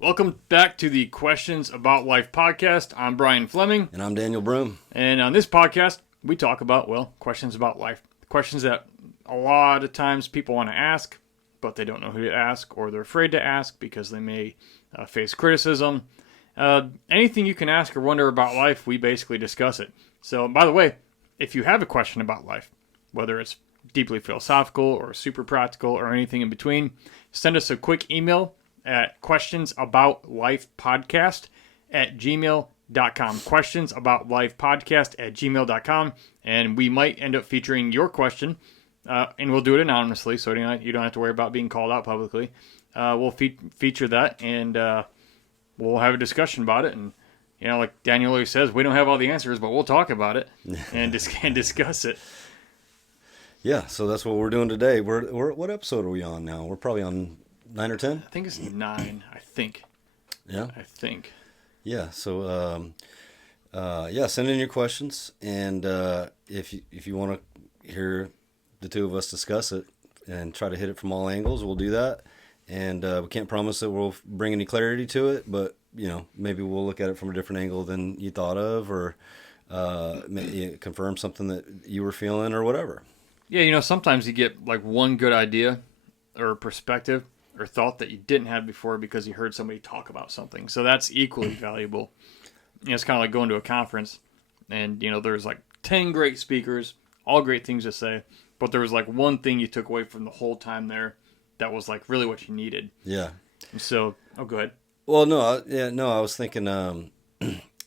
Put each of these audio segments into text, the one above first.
Welcome back to the Questions About Life podcast. I'm Brian Fleming. And I'm Daniel Broome. And on this podcast, we talk about, questions about life. Questions that a lot of times people want to ask, but they don't know who to ask, or they're afraid to ask because they may face criticism. Anything you can ask or wonder about life, we basically discuss it. So, by the way, if you have a question about life, whether it's deeply philosophical or super practical or anything in between, send us a quick email at questionsoboutlifepodcast@gmail.com. Questionsoboutlifepodcast@gmail.com. And we might end up featuring your question, and we'll do it anonymously, so you don't have to worry about being called out publicly. We'll feature that, and we'll have a discussion about it. And, like Daniel always says, we don't have all the answers, but we'll talk about it and discuss it. Yeah, so that's what we're doing today. We're what episode are we on now? We're probably on 9 or 10? I think it's 9, I think. Yeah? I think. Yeah, so, send in your questions, and if you want to hear the two of us discuss it and try to hit it from all angles, we'll do that. And we can't promise that we'll bring any clarity to it, but, maybe we'll look at it from a different angle than you thought of, or confirm something that you were feeling or whatever. Yeah, sometimes you get like one good idea or perspective or thought that you didn't have before because you heard somebody talk about something. So that's equally valuable. It's kind of like going to a conference and, there's like 10 great speakers, all great things to say, but there was like one thing you took away from the whole time there that was like really what you needed. Yeah. So, go ahead. Well, I was thinking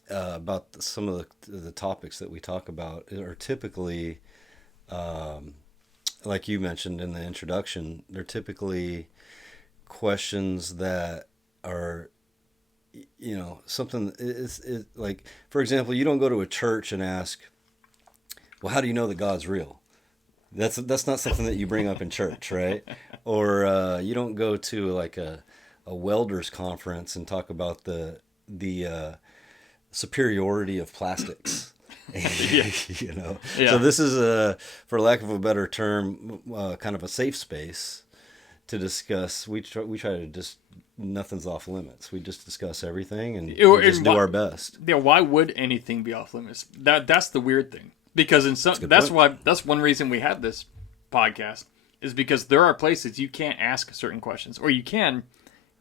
about some of the topics that we talk about are typically, like you mentioned in the introduction, they're typically questions that are, something is like, for example, you don't go to a church and ask, well, how do you know that God's real? That's not something that you bring up in church, right? Or you don't go to like a welders conference and talk about the superiority of plastics. Yeah. Yeah. So this is for lack of a better term, kind of a safe space to discuss. We try to just, nothing's off limits. We just discuss everything and we just do our best. Yeah. Why would anything be off limits? That's the weird thing, because that's one reason we have this podcast, is because there are places you can't ask certain questions, or you can,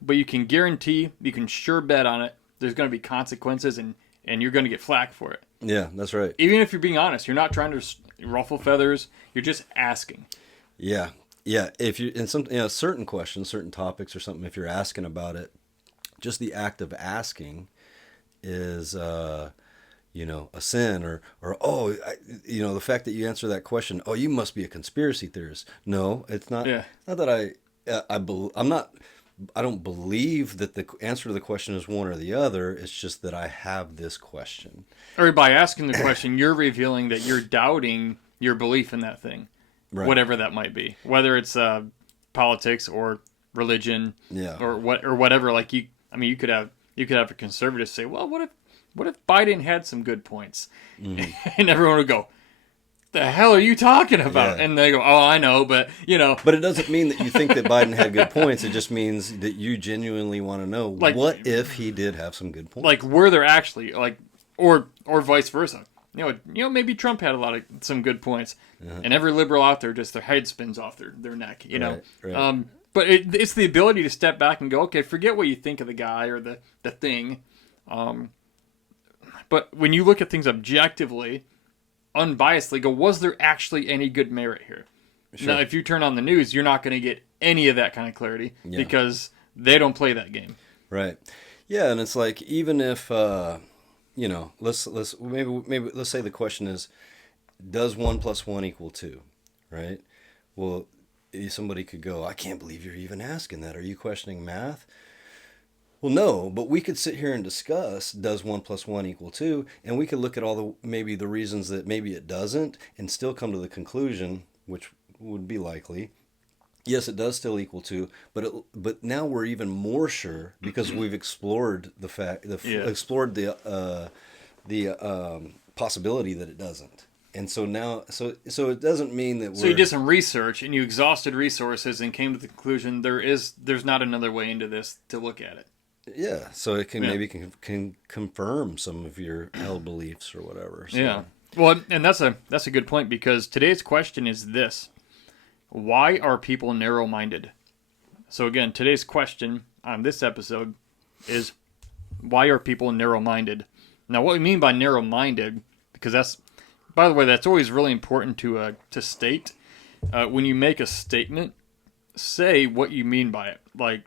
but you can guarantee, you can sure bet on it, there's going to be consequences and you're going to get flack for it. Yeah, that's right. Even if you're being honest, you're not trying to ruffle feathers. You're just asking. Yeah. If you in some certain questions, certain topics or something, if you're asking about it, just the act of asking is a sin, or the fact that you answer that question, oh, you must be a conspiracy theorist. No, it's not. Yeah. Not that I don't believe that the answer to the question is one or the other. It's just that I have this question. Or by asking the question, you're revealing that you're doubting your belief in that thing, right, whatever that might be, whether it's politics or religion, or whatever. Like you could have a conservative say, well, what if Biden had some good points, mm-hmm. and everyone would go, the hell are you talking about? Yeah. And they go, oh, I know, but But it doesn't mean that you think that Biden had good points. It just means that you genuinely want to know, like, what if he did have some good points? Like, were there actually, like, or vice versa? Maybe Trump had some good points, and every liberal out there, just their head spins off their neck, Right. But it's the ability to step back and go, okay, forget what you think of the guy or the thing. But when you look at things objectively, unbiasedly, go, was there actually any good merit here? Sure. Now, if you turn on the news, you're not going to get any of that kind of clarity, because they don't play that game. Right. Yeah, and it's like, even if let's say the question is, does 1 + 1 = 2, right? Well, somebody could go, I can't believe you're even asking that. Are you questioning math? Well, no, but we could sit here and discuss, does 1 + 1 = 2, and we could look at all the reasons that maybe it doesn't, and still come to the conclusion, which would be likely, yes, it does still equal 2, but now we're even more sure because we've explored explored the possibility that it doesn't. And so now, so it doesn't mean that So you did some research and you exhausted resources and came to the conclusion there's not another way into this to look at it. Yeah, so it can maybe can confirm some of your held beliefs or whatever. So. Yeah. Well, and that's a good point, because today's question is this: why are people narrow-minded? So again, today's question on this episode is, why are people narrow-minded? Now, what we mean by narrow-minded, because that's, by the way, that's always really important to state. When you make a statement, say what you mean by it. Like,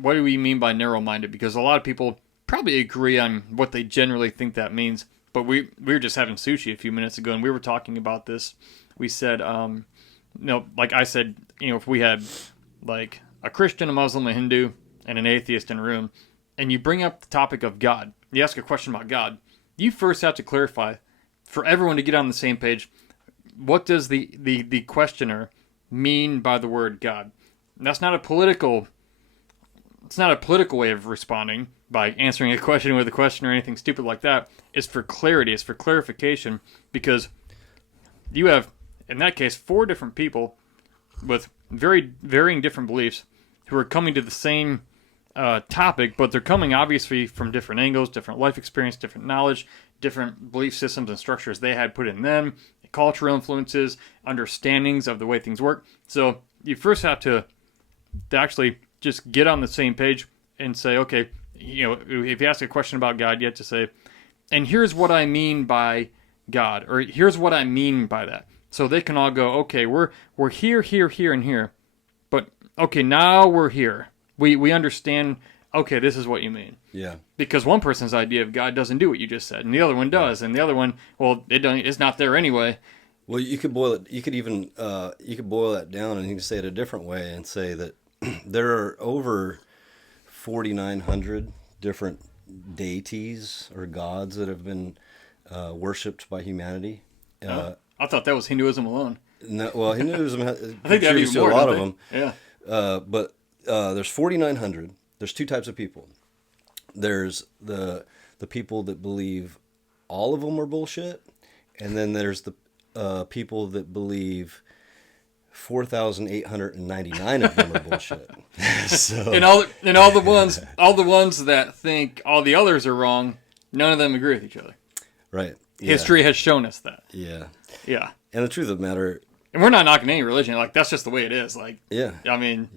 what do we mean by narrow-minded? Because a lot of people probably agree on what they generally think that means. But we were just having sushi a few minutes ago, and we were talking about this. We said, like I said, if we had like a Christian, a Muslim, a Hindu, and an atheist in a room, and you bring up the topic of God, you ask a question about God, you first have to clarify, for everyone to get on the same page, what does the questioner mean by the word God? And that's not a political. It's not a political way of responding by answering a question with a question or anything stupid like that. It's for clarity. It's for clarification, because you have, in that case, 4 different people with very varying different beliefs who are coming to the same topic, but they're coming obviously from different angles, different life experience, different knowledge, different belief systems and structures they had put in them, cultural influences, understandings of the way things work. So you first have to actually just get on the same page and say, okay, if you ask a question about God, you have to say, and here's what I mean by God, or here's what I mean by that. So they can all go, okay, we're here, here, here, and here, but okay, now we're here. We understand. Okay, this is what you mean. Yeah. Because one person's idea of God doesn't do what you just said, and the other one does, and the other one, well, it's not there anyway. Well, you could boil it. You could even boil that down, and you can say it a different way and say that there are over 4,900 different deities or gods that have been worshipped by humanity. I thought that was Hinduism alone. No, well, Hinduism I think that'd be to more, a lot don't of them. Yeah. But there's 4,900. There's 2 types of people. There's the people that believe all of them are bullshit, and then there's the people that believe 4,899 of them are bullshit. So, and all the ones that think all the others are wrong, none of them agree with each other. Right. Yeah. History has shown us that. Yeah. Yeah. And the truth of the matter, and we're not knocking any religion. Like, that's just the way it is. Like, yeah. I mean,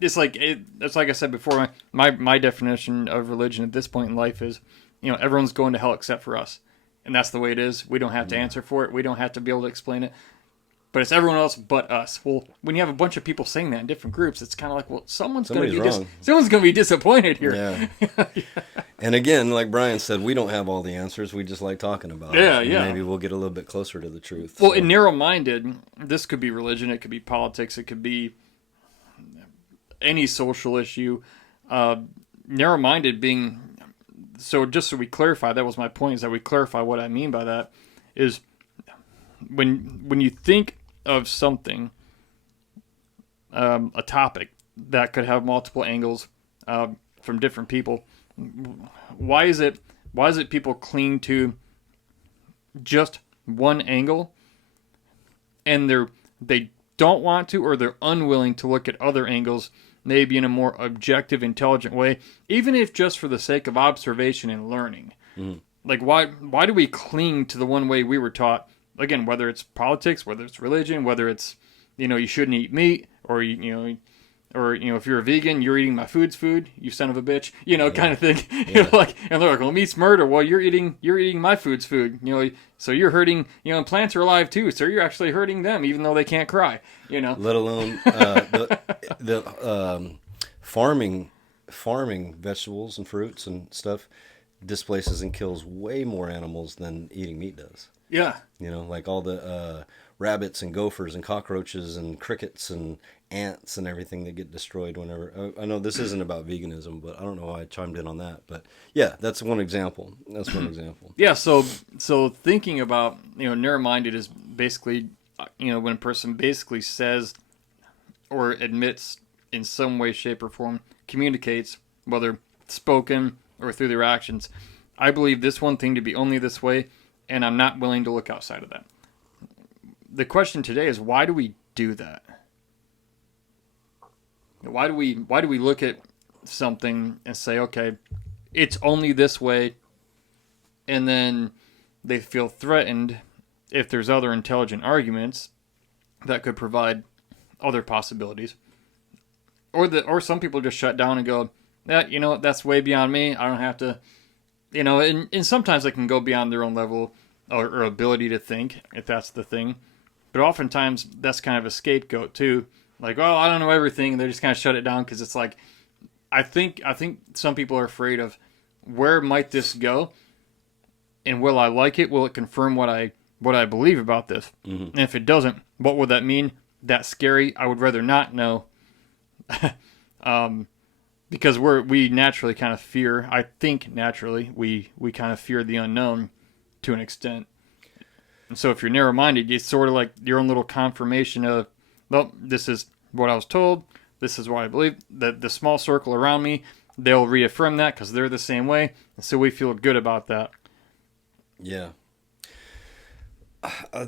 it's like I said before. My definition of religion at this point in life is, everyone's going to hell except for us, and that's the way it is. We don't have to answer for it. We don't have to be able to explain it. But it's everyone else but us. Well, when you have a bunch of people saying that in different groups, it's kind of like, well, someone's going to be disappointed here. Yeah. And again, like Brian said, we don't have all the answers. We just like talking about it. Yeah. Maybe we'll get a little bit closer to the truth. Well, in narrow-minded, this could be religion, it could be politics, it could be any social issue. Narrow-minded being, so just so we clarify, that was my point, is that we clarify what I mean by that, is when you think of something, a topic that could have multiple angles from different people, why is it people cling to just one angle, and they don't want to, or they're unwilling to look at other angles, maybe in a more objective, intelligent way, even if just for the sake of observation and learning? Mm-hmm. Like, why do we cling to the one way we were taught? Again, whether it's politics, whether it's religion, whether it's, you shouldn't eat meat, or if you're a vegan, you're eating my food, you son of a bitch, kind of thing. Yeah. And they're like, well, meat's murder. Well, you're eating my food, so you're hurting, and plants are alive too, so you're actually hurting them, even though they can't cry, Let alone the farming vegetables and fruits and stuff displaces and kills way more animals than eating meat does. Yeah. Like all the rabbits and gophers and cockroaches and crickets and ants and everything that get destroyed whenever. I know this isn't about veganism, but I don't know why I chimed in on that. But yeah, that's one example. Yeah. So thinking about, narrow-minded is basically, when a person basically says or admits in some way, shape, or form, communicates, whether spoken or through their actions, I believe this one thing to be only this way, and I'm not willing to look outside of that. The question today is, why do we do that? Why do we look at something and say, okay, it's only this way, and then they feel threatened if there's other intelligent arguments that could provide other possibilities. Or some people just shut down and go, yeah, that's way beyond me. I don't have to, and sometimes they can go beyond their own level or ability to think, if that's the thing. But oftentimes that's kind of a scapegoat too. Like, oh, I don't know everything. And they just kind of shut it down because it's like, I think some people are afraid of where might this go, and will I like it? Will it confirm what I believe about this? Mm-hmm. And if it doesn't, what would that mean? That's scary. I would rather not know. Because we naturally kind of fear. I think naturally we kind of fear the unknown to an extent. And so if you're narrow-minded, it's sort of like your own little confirmation of, well, this is what I was told. This is what I believe. The small circle around me, they'll reaffirm that because they're the same way. And so we feel good about that. Yeah. I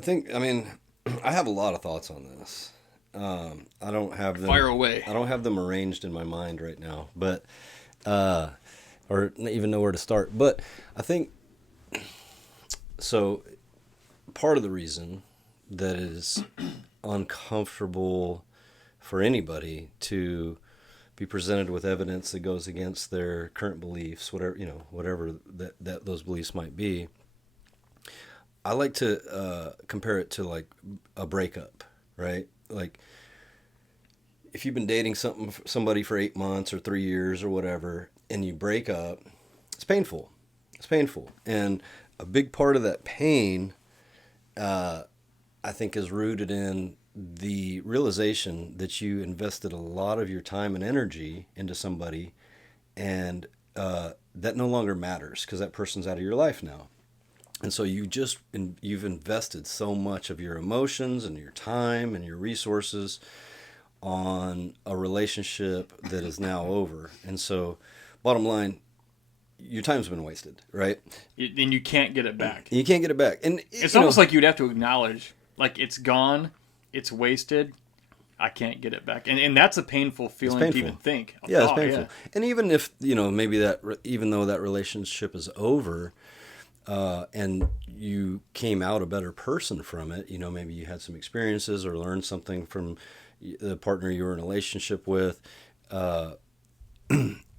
have a lot of thoughts on this. I don't have them. Fire away. I don't have them arranged in my mind right now, but or even know where to start. But I think so. Part of the reason that it is uncomfortable for anybody to be presented with evidence that goes against their current beliefs, whatever that those beliefs might be. I like to compare it to like a breakup, right? Like if you've been dating somebody for 8 months or 3 years or whatever, and you break up, it's painful. It's painful. And a big part of that pain, I think, is rooted in the realization that you invested a lot of your time and energy into somebody, and that no longer matters because that person's out of your life now. And so you've invested so much of your emotions and your time and your resources on a relationship that is now over. And so, bottom line, your time's been wasted, right? And you can't get it back. You can't get it back. And it's almost like you'd have to acknowledge, like, it's gone, it's wasted, I can't get it back. And that's a painful feeling to even think. Yeah, it's painful. Yeah. And even if, maybe even though that relationship is over, and you came out a better person from it, maybe you had some experiences or learned something from the partner you were in a relationship with,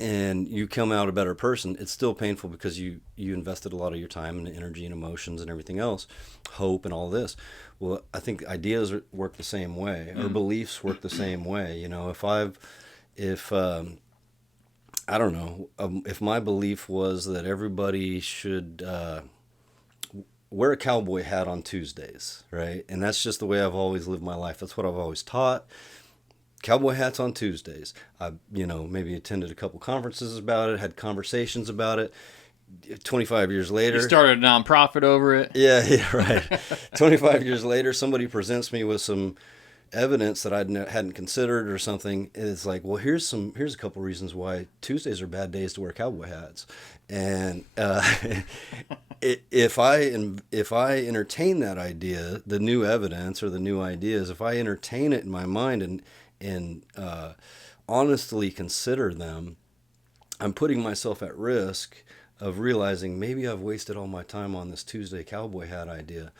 and you come out a better person, it's still painful because you invested a lot of your time and energy and emotions and everything else, hope and all this. Well, I think ideas work the same way, or beliefs work the same way. If my belief was that everybody should wear a cowboy hat on Tuesdays, right? And that's just the way I've always lived my life. That's what I've always taught. Cowboy hats on Tuesdays. I, maybe attended a couple conferences about it, had conversations about it. 25 years later, you started a nonprofit over it. Yeah, right. 25 years later, somebody presents me with some evidence that I hadn't considered or something. It's like, well, here's a couple reasons why Tuesdays are bad days to wear cowboy hats. And if I entertain that idea, the new evidence or the new ideas, if I entertain it in my mind and honestly consider them, I'm putting myself at risk of realizing maybe I've wasted all my time on this Tuesday cowboy hat idea.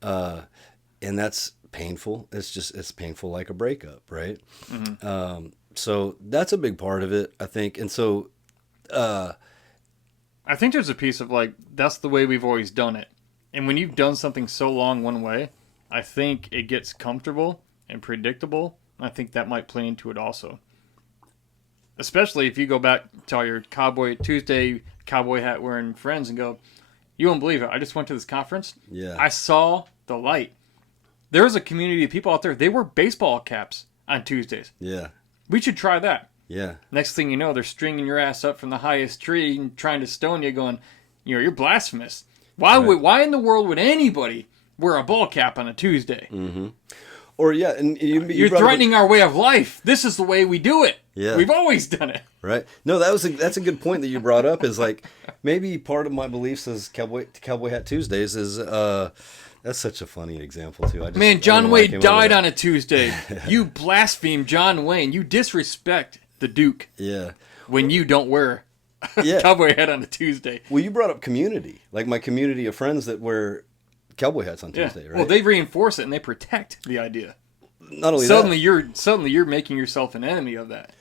And that's painful. It's painful like a breakup, right? Mm-hmm. So that's a big part of it, I think. And so I think there's a piece of like, that's the way we've always done it. And when you've done something so long one way, I think it gets comfortable and predictable. I think that might play into it also. Especially if you go back to all your Cowboy Tuesday, cowboy hat wearing friends and go, you won't believe it. I just went to this conference. Yeah. I saw the light. There was a community of people out there. They wear baseball caps on Tuesdays. Yeah. We should try that. Yeah. Next thing you know, they're stringing your ass up from the highest tree and trying to stone you, going, you're blasphemous. Why in the world would anybody wear a ball cap on a Tuesday? Mm-hmm. Or yeah, and you're threatening our way of life. This is the way we do it. Yeah. We've always done it. Right. No, that's a good point that you brought up. Is like maybe part of my beliefs as Cowboy Hat Tuesdays is that's such a funny example too. Man, John Wayne died on a Tuesday. You blaspheme John Wayne. You disrespect the Duke. Yeah. when you don't wear a Yeah. cowboy hat on a Tuesday. Well, you brought up community, like my community of friends that wear cowboy hats on Tuesday, right? Well, they reinforce it and they protect the idea. Not only Suddenly that, you're making yourself an enemy of that,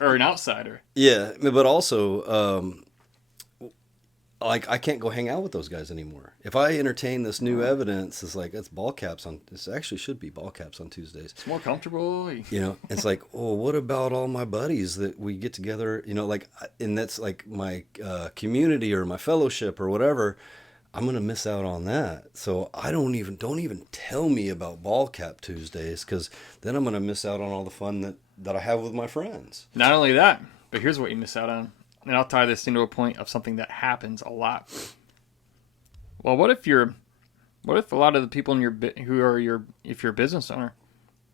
or an outsider. yeah, but also, like I can't go hang out with those guys anymore. If I entertain this new evidence, it's like it's ball caps on. This actually should be ball caps on Tuesdays. It's more comfortable. You know, it's like, oh, what about all my buddies that we get together? You know, like, and that's like my community or my fellowship or whatever. I'm gonna miss out on that. So I don't even tell me about ball cap Tuesdays, because then I'm gonna miss out on all the fun that I have with my friends. Not only that, but here's what you miss out on. And I'll tie this into a point of something that happens a lot. Well, what if a lot of the people in if you're a business owner,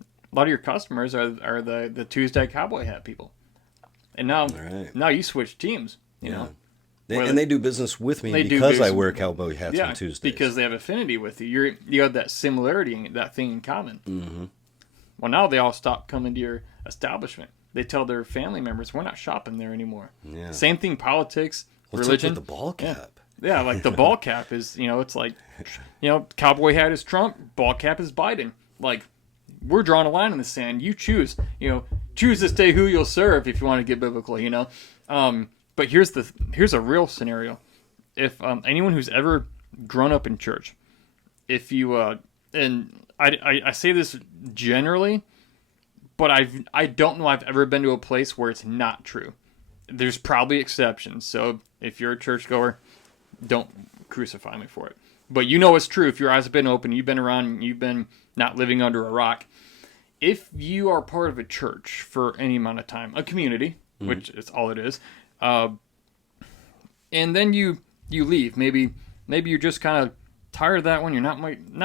a lot of your customers are the Tuesday cowboy hat people, and now you switch teams, you know. And they do business with me because I wear cowboy hats on Tuesdays. Because they have affinity with you. You have that similarity, that thing in common. Mm-hmm. Well, now they all stop coming to your establishment. They tell their family members, we're not shopping there anymore. Yeah. Same thing, politics, What's religion. up with the ball cap? Yeah, like the ball cap is, it's like, cowboy hat is Trump, ball cap is Biden. Like, we're drawing a line in the sand. You choose. Choose this day who you'll serve if you want to get biblical, But here's a real scenario. If anyone who's ever grown up in church, if you, and I say this generally, but I don't know I've ever been to a place where it's not true. There's probably exceptions. So if you're a churchgoer, don't crucify me for it. But it's true if your eyes have been open, you've been around, you've been not living under a rock. If you are part of a church for any amount of time, a community, which is all it is, and then you leave. Maybe you're just kind of tired of that one. You're not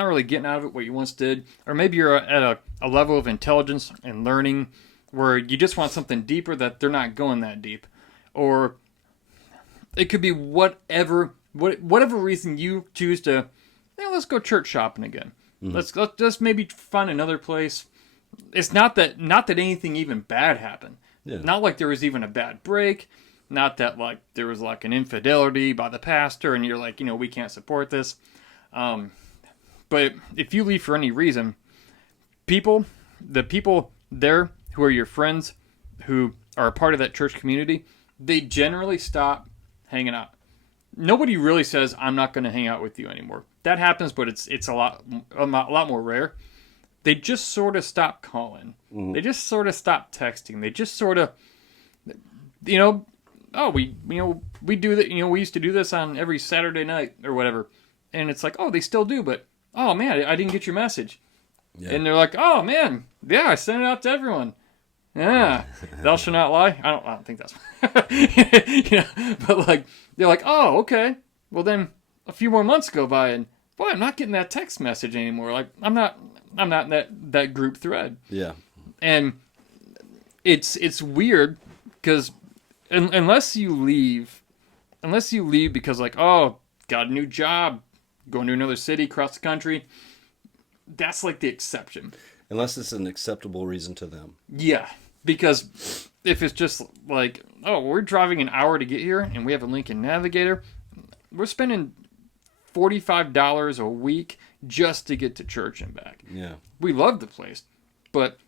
really getting out of it what you once did. Or maybe you're at a level of intelligence and learning where you just want something deeper that they're not going that deep. Or it could be whatever reason you choose to, let's go church shopping again. Let's just maybe find another place. It's not that anything even bad happened. Yeah. Not like there was even a bad break. Not that like there was like an infidelity by the pastor and you're like, we can't support this. But if you leave for any reason, the people there who are your friends, who are a part of that church community, they generally stop hanging out. Nobody really says, I'm not going to hang out with you anymore. That happens, but it's a lot more rare. They just sort of stop calling. Mm-hmm. They just sort of stop texting. They just sort of, we do that. We used to do this on every Saturday night or whatever. And it's like, oh, they still do, but oh man, I didn't get your message. Yeah. And they're like, oh man, yeah, I sent it out to everyone. Yeah, thou shalt not lie. I don't think that's, but like they're like, oh, okay. Well then, a few more months go by, and boy, I'm not getting that text message anymore. Like I'm not in that group thread. Yeah, and it's weird because unless you leave because like, oh, got a new job, going to another city, across the country, that's like the exception. Unless it's an acceptable reason to them. Yeah, because if it's just like, oh, we're driving an hour to get here and we have a Lincoln Navigator, we're spending $45 a week just to get to church and back. Yeah. We love the place, but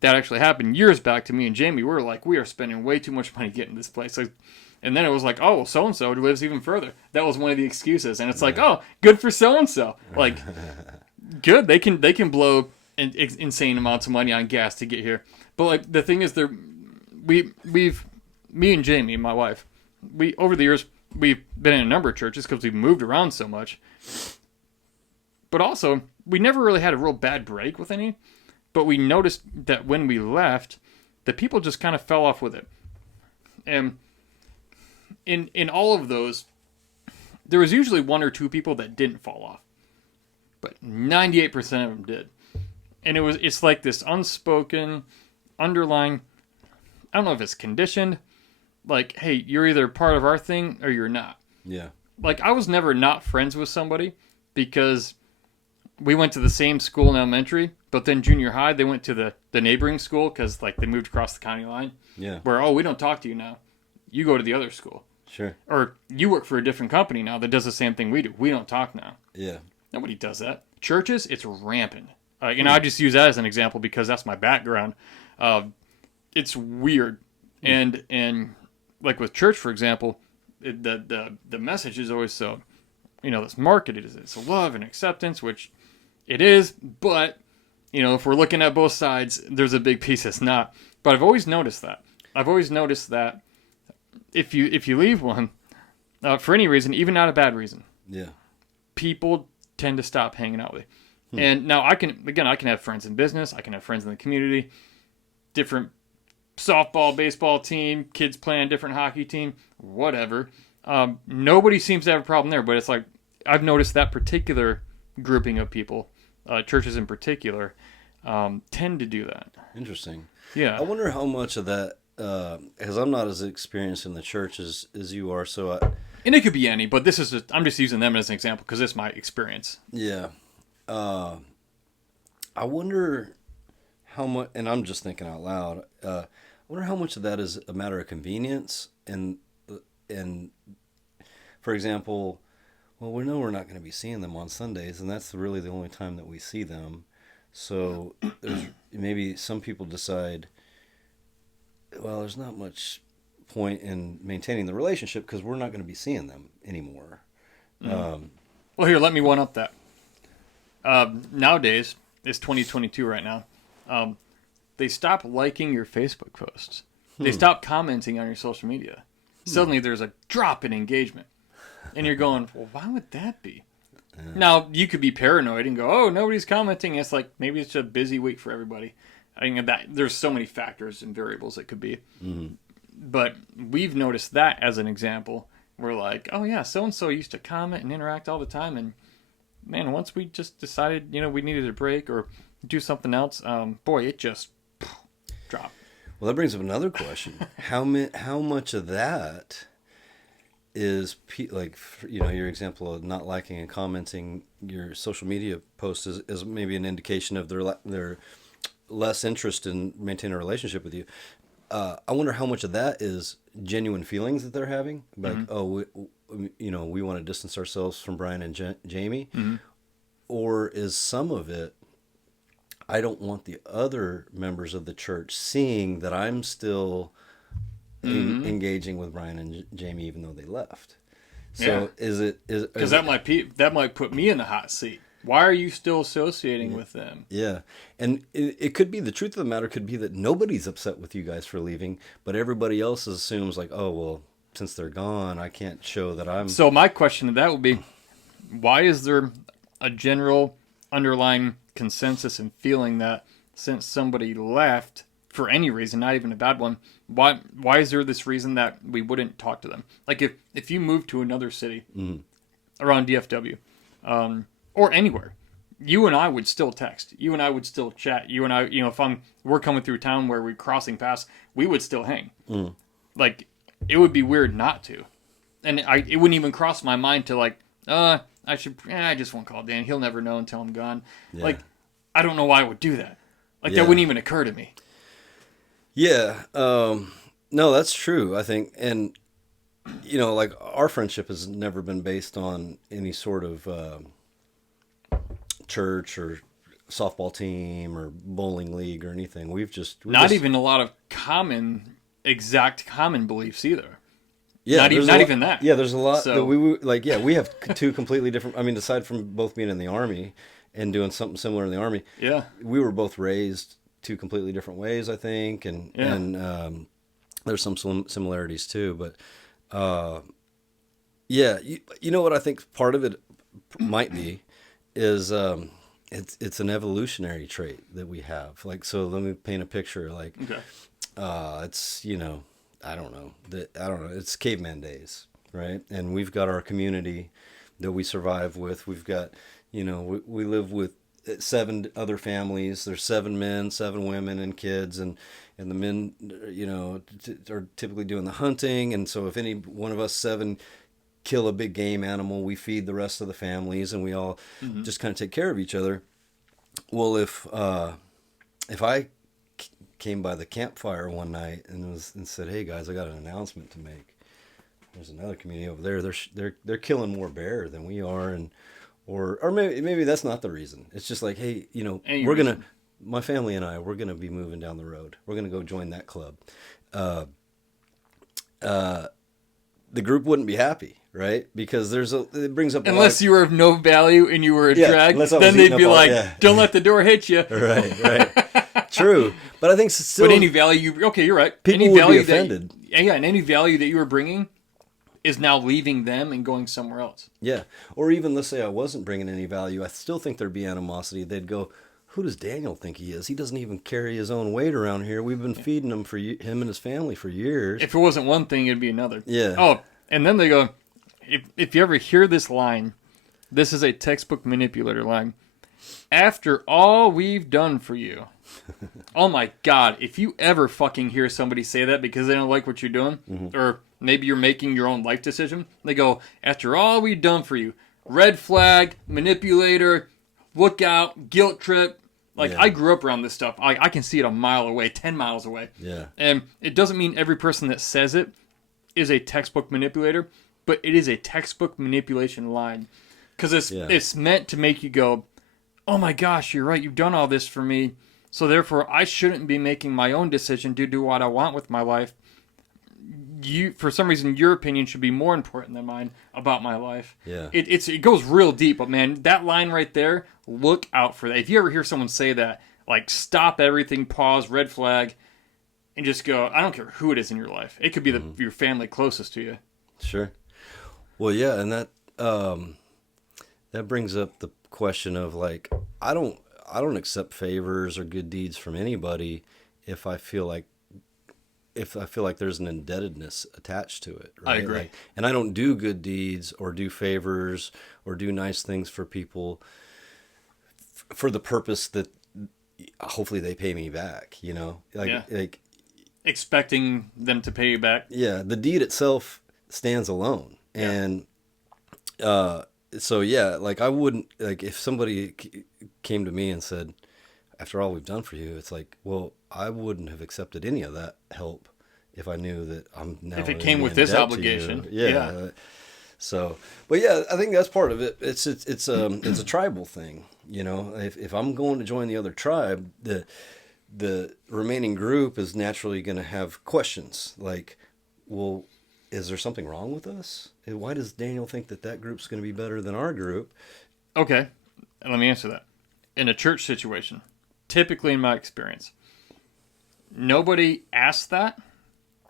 that actually happened years back to me and Jamie. We were like, we are spending way too much money getting this place. And then it was like, oh, well, so-and-so lives even further. That was one of the excuses. And it's like, oh, good for so-and-so. Like, good. They can blow insane amounts of money on gas to get here. But like the thing is, me and Jamie, my wife, over the years we've been in a number of churches because we've moved around so much. But also, we never really had a real bad break with any. But we noticed that when we left, the people just kind of fell off with it. And in all of those, there was usually one or two people that didn't fall off. But 98% of them did. And it's like this unspoken, underlying, I don't know if it's conditioned, like, hey, you're either part of our thing or you're not. Yeah. Like, I was never not friends with somebody because we went to the same school in elementary, but then junior high, they went to the neighboring school because, like, they moved across the county line. Yeah. Where, oh, we don't talk to you now. You go to the other school. Sure. Or you work for a different company now that does the same thing we do. We don't talk now. Yeah. Nobody does that. Churches, it's rampant. I just use that as an example because that's my background. It's weird. And like with church, for example, the message is always so, it's marketed as it's love and acceptance, which it is, but, if we're looking at both sides, there's a big piece that's not. But I've always noticed that. If you leave one, for any reason, even not a bad reason, yeah, people tend to stop hanging out with you. And now I can have friends in business, I can have friends in the community, different softball, baseball team, kids playing a different hockey team, whatever. Nobody seems to have a problem there, but it's like I've noticed that particular grouping of people, churches in particular, tend to do that. Interesting. Yeah. I wonder how much of that, because I'm not as experienced in the church as you are, so and it could be any, but I'm just using them as an example because it's my experience. Yeah. I wonder how much, and I'm just thinking out loud, I wonder how much of that is a matter of convenience and for example, well, we know we're not going to be seeing them on Sundays, and that's really the only time that we see them. So there's maybe some people decide, well, there's not much point in maintaining the relationship because we're not going to be seeing them anymore. Well, here, let me one up that. Nowadays, it's 2022 right now. They stop liking your Facebook posts. They stop commenting on your social media. Suddenly, there's a drop in engagement. And you're going, well, why would that be? Now, you could be paranoid and go, oh, nobody's commenting. It's like, maybe it's a busy week for everybody. I think that there's so many factors and variables it could be. Mm-hmm. But we've noticed that as an example. We're like, oh, yeah, so-and-so used to comment and interact all the time. And, man, once we just decided, we needed a break or do something else, boy, it just dropped. Well, that brings up another question. How much of that is, like, your example of not liking and commenting your social media posts is maybe an indication of their less interest in maintaining a relationship with you. I wonder how much of that is genuine feelings that they're having. Like, we want to distance ourselves from Brian and Jamie. Mm-hmm. Or is some of it, I don't want the other members of the church seeing that I'm still engaging with Brian and Jamie even though they left. So is because that might put me in the hot seat. Why are you still associating with them? Yeah. And it could be, the truth of the matter could be that nobody's upset with you guys for leaving, but everybody else assumes like, oh, well, since they're gone, I can't show that I'm... So my question to that would be, why is there a general underlying consensus and feeling that since somebody left, for any reason, not even a bad one, why is there this reason that we wouldn't talk to them? Like if you moved to another city around DFW, or anywhere, you and I would still text. You and I would still chat. You and I, if we're coming through town where we're crossing paths, we would still hang. Like, it would be weird not to. And it wouldn't even cross my mind to like, I just won't call Dan. He'll never know until I'm gone. Yeah. Like, I don't know why I would do that. Like, that wouldn't even occur to me. Yeah. No, that's true, I think. And, like, our friendship has never been based on any sort of church or softball team or bowling league or anything. We're even a lot of exact common beliefs either. Yeah, not even that. Yeah, there's a lot that we have two completely different, I mean, aside from both being in the Army and doing something similar in the Army. Yeah. We were both raised two completely different ways, I think, and there's some similarities too, but you know what I think part of it might be is it's an evolutionary trait that we have. Like, so let me paint a picture. Like, it's I don't know, it's caveman days, right? And we've got our community that we survive with. We've got, we live with 7 other families. There's 7 men, 7 women, and kids, and the men, are typically doing the hunting. And so if any one of us 7 kill a big game animal, we feed the rest of the families, and we all just kind of take care of each other. Well, if I came by the campfire one night and said, "Hey guys, I got an announcement to make. There's another community over there. They're killing more bear than we are, and or maybe that's not the reason. It's just like, hey, my family and we're gonna be moving down the road. We're gonna go join that club." The group wouldn't be happy, right? Because it brings up unless you were of no value and you were a drag, then they'd be like, "Don't let the door hit you." Right. True, but I think still. But any value, you're right. People any would value be offended. And any value that you were bringing is now leaving them and going somewhere else. Yeah, or even let's say I wasn't bringing any value, I still think there'd be animosity. They'd go, "Who does Daniel think he is? He doesn't even carry his own weight around here. We've been feeding him him and his family for years." If it wasn't one thing, it'd be another. Yeah. Oh, and then they go, if you ever hear this line, this is a textbook manipulator line. "After all we've done for you." Oh my God, if you ever fucking hear somebody say that because they don't like what you're doing, or maybe you're making your own life decision, they go, "After all we've done for you." Red flag, manipulator, look out, guilt trip. I grew up around this stuff. I can see it a mile away, 10 miles away. Yeah. And it doesn't mean every person that says it is a textbook manipulator, but it is a textbook manipulation line. Because it's meant to make you go, "Oh my gosh, you're right, you've done all this for me, so therefore I shouldn't be making my own decision to do what I want with my life. For some reason, your opinion should be more important than mine about my life." Yeah. It goes real deep, but man, that line right there, look out for that. If you ever hear someone say that, stop everything, pause, red flag, and just go, I don't care who it is in your life. It could be your family closest to you. Sure. Well, yeah, and that brings up the question of I don't accept favors or good deeds from anybody if I feel like there's an indebtedness attached to it, right? I agree. And I don't do good deeds or do favors or do nice things for people for the purpose that hopefully they pay me back, expecting them to pay you back. Yeah, the deed itself stands alone. Yeah. And so yeah, I wouldn't, if somebody came to me and said, "After all we've done for you," it's well, I wouldn't have accepted any of that help if I knew that I'm now if it came with this obligation. Yeah. So, but yeah, I think that's part of it. It's a tribal thing, If I'm going to join the other tribe, the remaining group is naturally going to have questions well, is there something wrong with us? Why does Daniel think that group's going to be better than our group? Okay, let me answer that. In a church situation, typically in my experience, nobody asks that,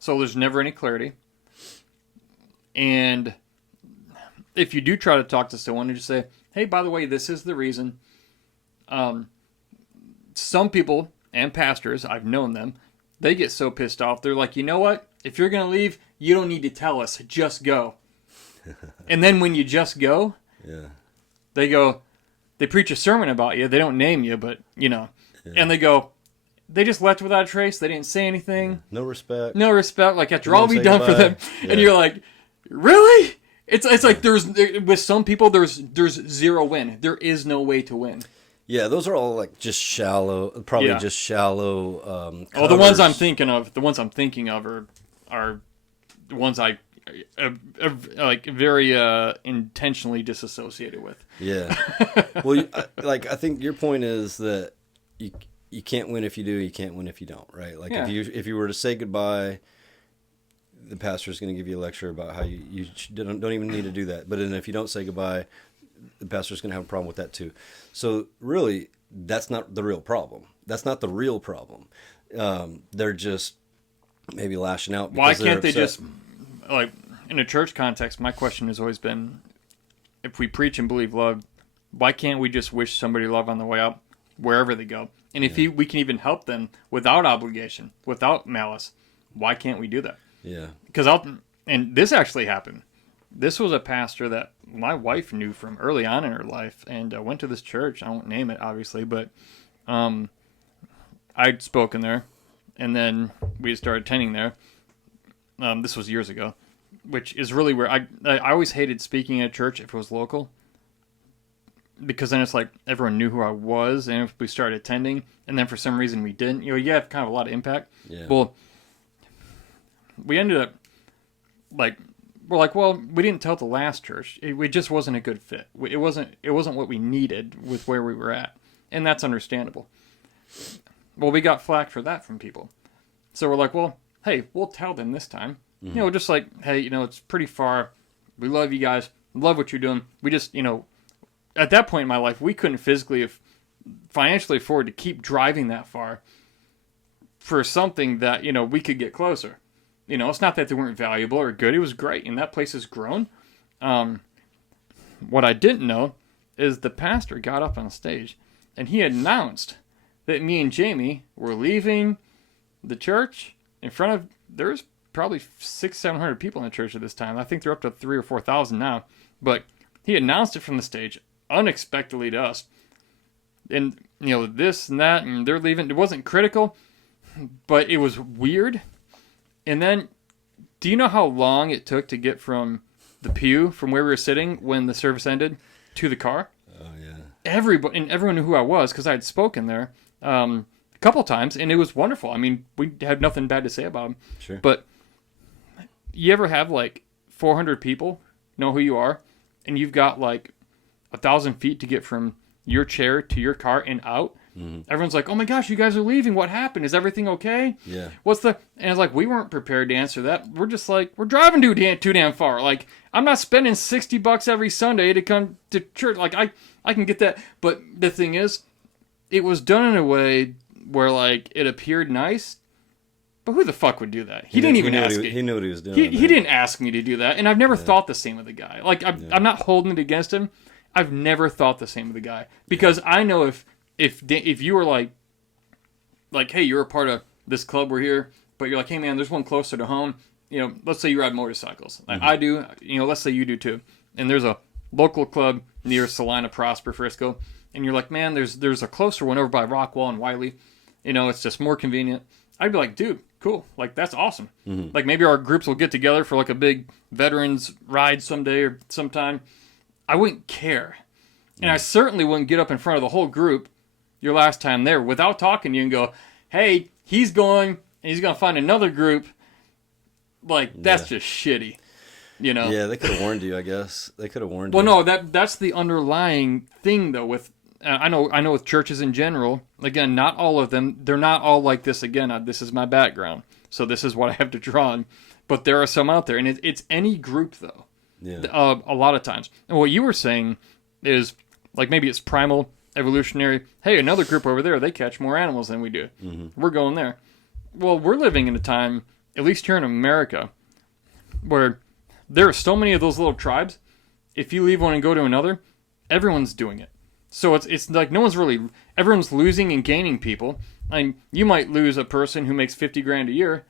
so there's never any clarity. And if you do try to talk to someone and just say, "Hey, by the way, this is the reason," some people and pastors, I've known them, they get so pissed off. They're like, "You know what? If you're going to leave, you don't need to tell us. Just go." And then when you just go, they preach a sermon about you. They don't name you, but, and they go, "They just left without a trace. They didn't say anything. No respect. After all we've done for them." And you're like, really? It's with some people, there's zero win. There is no way to win. Yeah, those are all just shallow, just shallow. The ones I'm thinking of, are the ones I very intentionally disassociated with. Yeah. Well, I think your point is that you can't win if you do, you can't win if you don't, right? If you were to say goodbye, the pastor's going to give you a lecture about how you don't even need to do that. But then if you don't say goodbye, the pastor's going to have a problem with that too. So really, that's not the real problem. That's not the real problem. They're just maybe lashing out. Why can't they just, in a church context, my question has always been, if we preach and believe love, why can't we just wish somebody love on the way out, wherever they go? And if we can even help them without obligation, without malice, why can't we do that? Yeah. Because and this actually happened. This was a pastor that my wife knew from early on in her life, and went to this church. I won't name it, obviously, but I'd spoken there, and then we started attending there. This was years ago, which is really where I always hated speaking at church if it was local. because then it's like everyone knew who I was, and if we started attending, and then for some reason we didn't, you have kind of a lot of impact. Yeah. Well, we ended up like we're like, well, we didn't tell the last church. It just wasn't a good fit. It wasn't what we needed with where we were at, and that's understandable. Well, we got flack for that from people, so we're like, well, hey, we'll tell them this time. Just like, hey, it's pretty far. We love you guys. Love what you're doing. We just, at that point in my life, we couldn't financially afford to keep driving that far for something that, we could get closer. It's not that they weren't valuable or good. It was great, and that place has grown. What I didn't know is the pastor got up on stage, and he announced that me and Jamie were leaving the church in front of, there's probably 600-700 people in the church at this time. I think they're up to 3,000 or 4,000 now. But he announced it from the stage unexpectedly to us. And, this and that, and they're leaving. It wasn't critical, but it was weird. And then, do you know how long it took to get from the pew, from where we were sitting when the service ended, to the car? Oh, yeah. Everyone knew who I was because I had spoken there a couple times, and it was wonderful. I mean, we had nothing bad to say about him. Sure. But you ever have, 400 people know who you are, and you've got 1,000 feet to get from your chair to your car and out? Everyone's like, oh my gosh, you guys are leaving. What happened? Is everything okay? Yeah. And it's like, we weren't prepared to answer that. We're just like, we're driving too damn far. I'm not spending $60 every Sunday to come to church. I can get that. But the thing is, it was done in a way where it appeared nice. But who the fuck would do that? He didn't even ask me. He knew what he was doing. He didn't ask me to do that, and I've never thought the same of the guy. I'm not holding it against him. I've never thought the same of the guy because I know if you were like, hey, you're a part of this club, we're here, but you're like, hey man, there's one closer to home. Let's say you ride motorcycles, I do. Let's say you do too, and there's a local club near Salina, Prosper, Frisco, and you're like, man, there's a closer one over by Rockwall and Wiley. It's just more convenient. I'd be like, dude, cool. That's awesome. Maybe our groups will get together for a big veterans ride someday or sometime. I wouldn't care. And I certainly wouldn't get up in front of the whole group your last time there without talking to you and go, hey, he's going and he's going to find another group. That's just shitty. Yeah, they could have warned you, I guess. They could have warned you. Well, no, that's the underlying thing, though, with... I know with churches in general, again, not all of them, they're not all like this. Again, this is my background, so this is what I have to draw on. But there are some out there, and it's any group, though. Yeah. A lot of times. And what you were saying is, maybe it's primal, evolutionary. Hey, another group over there, they catch more animals than we do. We're going there. Well, we're living in a time, at least here in America, where there are so many of those little tribes. If you leave one and go to another, everyone's doing it. So it's no one's really, everyone's losing and gaining people. You might lose a person who makes $50,000 a year,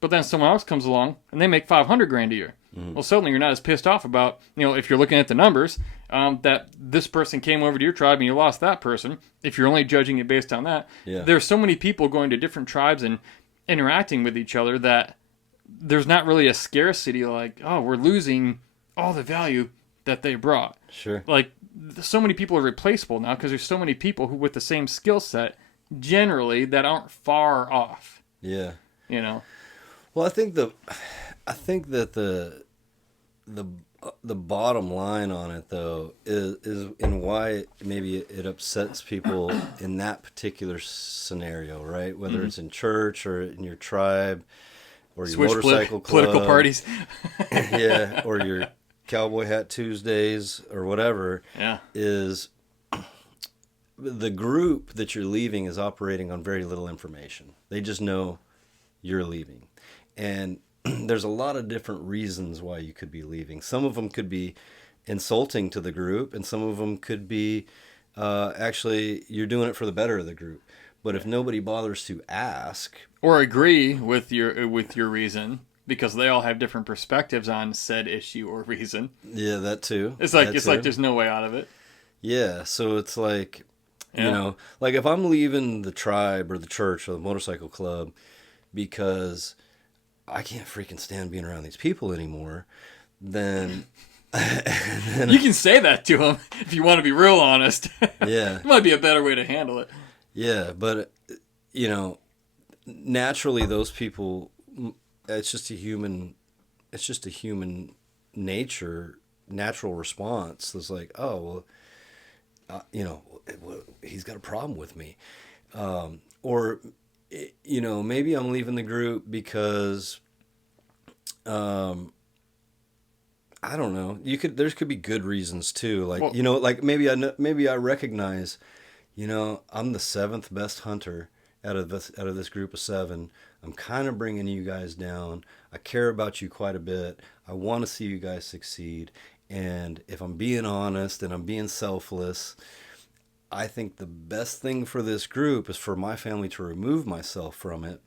but then someone else comes along and they make $500,000 a year. Well, suddenly you're not as pissed off about, if you're looking at the numbers, that this person came over to your tribe and you lost that person. If you're only judging it based on that, there's so many people going to different tribes and interacting with each other that there's not really a scarcity oh, we're losing all the value that they brought. Sure. So many people are replaceable now because there's so many people who with the same skill set generally that aren't far off. Yeah. Well, I think that the bottom line on it though is in why maybe it upsets people in that particular scenario, right? Whether it's in church or in your tribe or your motorcycle club, political parties. Yeah, or your Cowboy Hat Tuesdays or whatever, is the group that you're leaving is operating on very little information. They just know you're leaving. And there's a lot of different reasons why you could be leaving. Some of them could be insulting to the group, and some of them could be actually you're doing it for the better of the group. But if nobody bothers to ask or agree with your reason, because they all have different perspectives on said issue or reason. Yeah, that too. It's like there's no way out of it. Yeah, so it's if I'm leaving the tribe or the church or the motorcycle club because I can't freaking stand being around these people anymore, then You can say that to them if you want to be real honest. Yeah. It might be a better way to handle it. Yeah, but naturally those people, it's just a human nature, natural response. It's like, oh, well, he's got a problem with me. Or, maybe I'm leaving the group because, I don't know. There could be good reasons too. Like, Well, like maybe I recognize, I'm the seventh best hunter out of this group of seven. I'm kind of bringing you guys down. I care about you quite a bit. I want to see you guys succeed. And if I'm being honest and I'm being selfless, I think the best thing for this group is for my family to remove myself from it.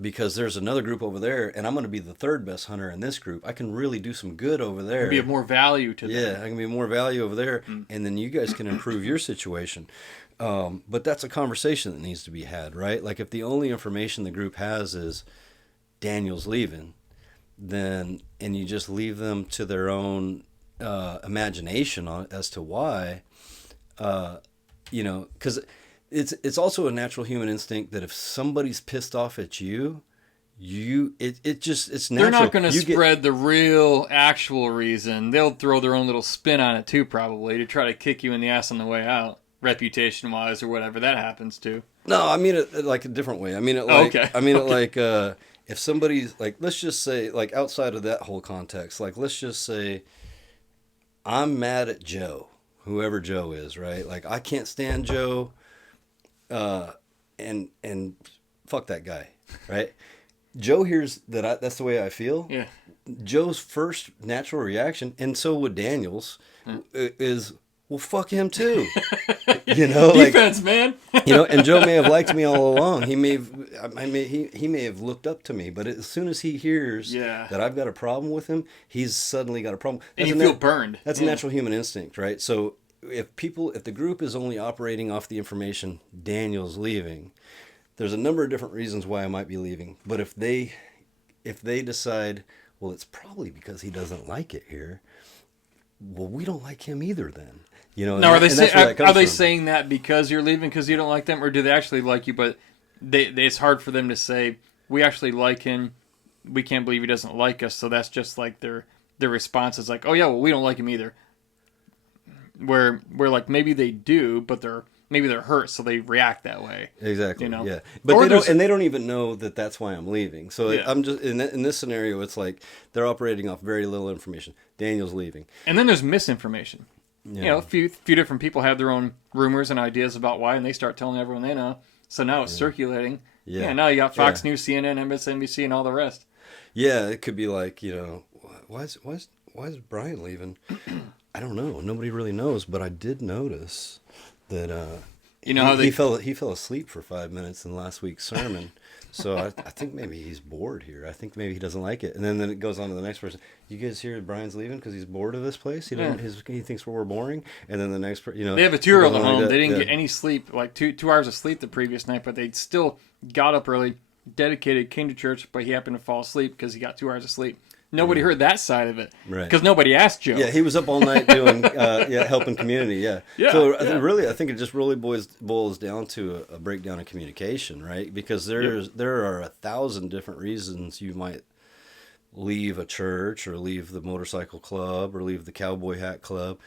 Because there's another group over there, and I'm going to be the third best hunter in this group. I can really do some good over there. be of more value to them. Yeah, I can be more value over there, and then you guys can improve your situation. But that's a conversation that needs to be had, right? Like if the only information the group has is Daniel's leaving, and you just leave them to their own imagination as to why, because it's also a natural human instinct that if somebody's pissed off at you, it's natural. They're not going to spread the real, actual reason. They'll throw their own little spin on it too, probably, to try to kick you in the ass on the way out, reputation-wise or whatever that happens to. No, I mean it like a different way. I mean it like if somebody's like, let's just say, like outside of that whole context, like let's just say I'm mad at Joe, whoever Joe is, right? Like I can't stand Joe. And fuck that guy, right? Joe hears that's the way I feel. Yeah. Joe's first natural reaction, and so would Daniel's, is, well, fuck him too. Defense, man. And Joe may have liked me all along. He may have looked up to me, but as soon as he hears that I've got a problem with him, he's suddenly got a problem. And you feel burned. That's a natural human instinct, right? So if the group is only operating off the information Daniel's leaving, there's a number of different reasons why I might be leaving. But if they decide, well, it's probably because he doesn't like it here. Well, we don't like him either then. Now, are they saying that because you're leaving because you don't like them, or do they actually like you, but it's hard for them to say, we actually like him, we can't believe he doesn't like us, so that's just like their response is like, oh yeah, well, we don't like him either. Where like maybe they do, but they're hurt, so they react that way. Exactly. Yeah, but they don't even know that that's why I'm leaving. So I'm just in this scenario, it's like they're operating off very little information. Daniel's leaving, and then there's misinformation. Yeah. A few different people have their own rumors and ideas about why, and they start telling everyone they know. So now it's circulating. Yeah. Now you got Fox News, CNN, MSNBC, and all the rest. Yeah, it could be like, why is Brian leaving? I don't know. Nobody really knows, but I did notice that he fell asleep for 5 minutes in last week's sermon. So I think maybe he's bored here. I think maybe he doesn't like it. And then it goes on to the next person. You guys hear Brian's leaving because he's bored of this place? He thinks we're boring. And then the next person, they have a 2-year-old at home. They didn't get any sleep, like two hours of sleep the previous night, but they still got up early, dedicated, came to church, but he happened to fall asleep because he got 2 hours of sleep. Nobody heard that side of it, right? Because nobody asked Joe. Yeah, he was up all night doing, helping community. Yeah. So really, I think it just really boils down to a breakdown of communication, right? Because there are 1,000 different reasons you might leave a church or leave the motorcycle club or leave the cowboy hat club,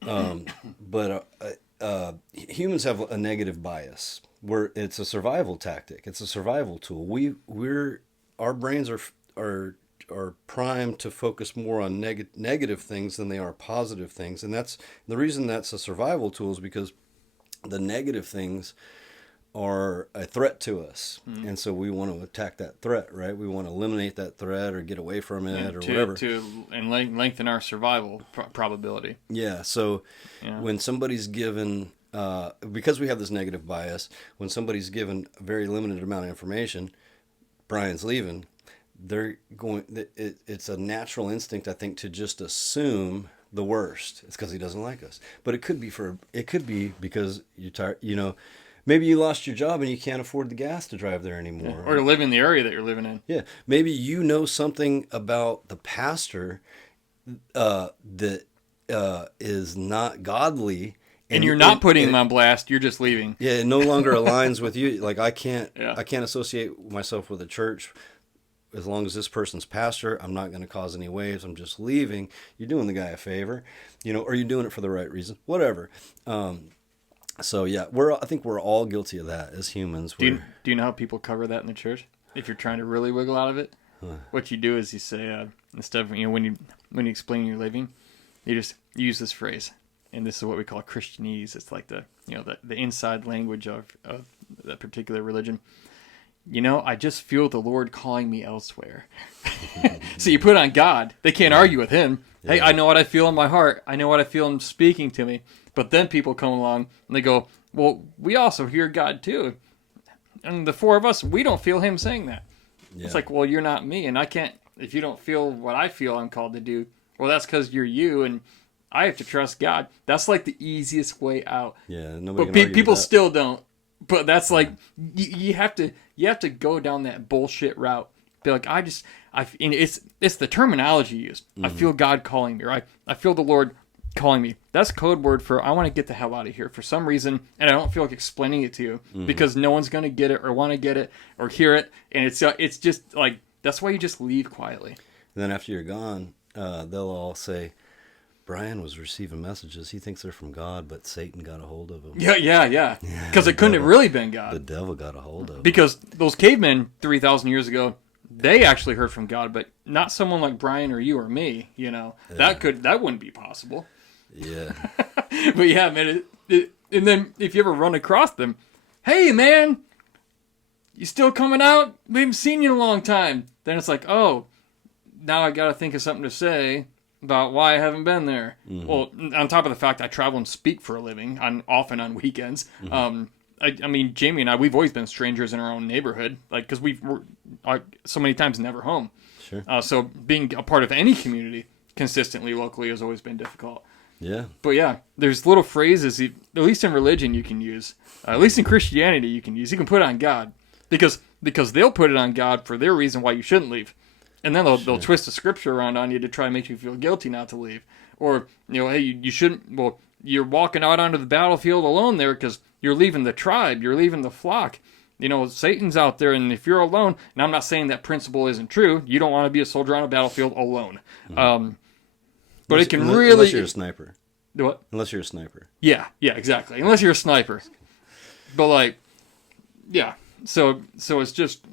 but humans have a negative bias where it's a survival tactic. It's a survival tool. Our brains are primed to focus more on negative things than they are positive things. And that's the reason that's a survival tool, is because the negative things are a threat to us. Mm-hmm. And so we want to attack that threat, right? We want to eliminate that threat or get away from it whatever. And lengthen our survival probability. Yeah. So when somebody's given, because we have this negative bias, when somebody's given a very limited amount of information, Brian's leaving, it's a natural instinct, I think, to just assume the worst. It's because he doesn't like us. But it could be because you're tired, Maybe you lost your job and you can't afford the gas to drive there anymore. Or to live in the area that you're living in. Yeah. Maybe you know something about the pastor that is not godly. And you're not putting him on blast. You're just leaving. Yeah, it no longer aligns with you. Like I can't Yeah. associate myself with a church. As long as this person's pastor, I'm not going to cause any waves. I'm just leaving. You're doing the guy a favor, or you're doing it for the right reason, whatever. So yeah, I think we're all guilty of that as humans. Do you know how people cover that in the church? If you're trying to really wiggle out of it, what you do is you say instead of when you explain your living, you just use this phrase, and this is what we call Christianese. It's like the inside language of that particular religion. I just feel the Lord calling me elsewhere. So you put on God. They can't argue with him. Yeah. Hey, I know what I feel in my heart. I know what I feel him speaking to me. But then people come along and they go, well, we also hear God too. And the four of us, we don't feel him saying that. Yeah. It's like, well, you're not me. And I can't, if you don't feel what I feel I'm called to do, well, that's because you're you. And I have to trust God. That's like the easiest way out. Yeah, nobody but can argue people with that. Still don't. But that's like you have to go down that bullshit route. Be like, and it's the terminology used. Mm-hmm. I feel God calling me, right? I feel the Lord calling me. That's code word for I want to get the hell out of here for some reason, and I don't feel like explaining it to you because no one's gonna get it or want to get it or hear it, and it's just like that's why you just leave quietly. And then after you're gone, they'll all say, Brian was receiving messages. He thinks they're from God, but Satan got a hold of him. Yeah. Because it couldn't have really been God. The devil got a hold of him. Because those cavemen 3,000 years ago, they actually heard from God, but not someone like Brian or you or me. That wouldn't be possible. Yeah. But yeah, man. And then if you ever run across them, hey man, you still coming out? We haven't seen you in a long time. Then it's like, oh, now I got to think of something to say about why I haven't been there. Mm-hmm. Well, on top of the fact I travel and speak for a living, often on weekends. Mm-hmm. I mean, Jamie and I, we've always been strangers in our own neighborhood, like because we're so many times never home. Sure. So being a part of any community consistently locally has always been difficult. Yeah. But yeah, there's little phrases, at least in religion, you can use. At least in Christianity, you can use. You can put it on God because they'll put it on God for their reason why you shouldn't leave. And then they'll twist the scripture around on you to try and make you feel guilty not to leave. Or, hey, you shouldn't, well, you're walking out onto the battlefield alone there because you're leaving the tribe, you're leaving the flock. Satan's out there, and if you're alone, and I'm not saying that principle isn't true, you don't want to be a soldier on a battlefield alone. Mm-hmm. But it can really... Unless you're a sniper. What? Unless you're a sniper. Yeah, exactly. Unless you're a sniper. But, yeah. So it's just,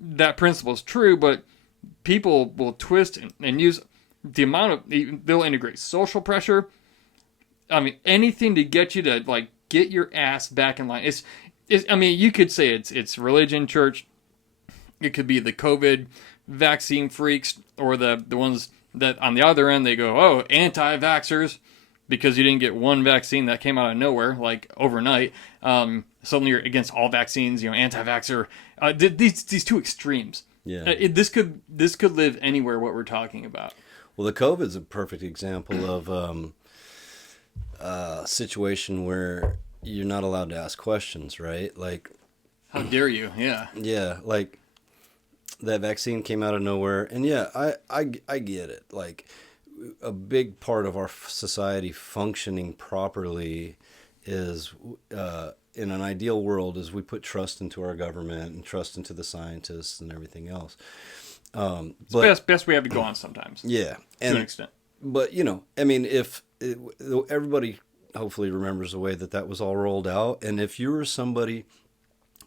that principle is true, but people will twist and use the amount of, they'll integrate social pressure. I mean, anything to get you to get your ass back in line. It's I mean, you could say it's religion, church. It could be the COVID vaccine freaks or the ones that on the other end, they go, oh, anti-vaxxers because you didn't get one vaccine that came out of nowhere, overnight. Suddenly you're against all vaccines, anti-vaxxer. These two extremes. Yeah. This could live anywhere, what we're talking about. Well, the COVID's a perfect example of a situation where you're not allowed to ask questions, right? How dare you? Yeah. Yeah, that vaccine came out of nowhere, and yeah, I get it. A big part of our society functioning properly is, in an ideal world, is we put trust into our government and trust into the scientists and everything else. But best we have to go on sometimes. Yeah, to an extent. But I mean, if everybody hopefully remembers the way that was all rolled out, and if you were somebody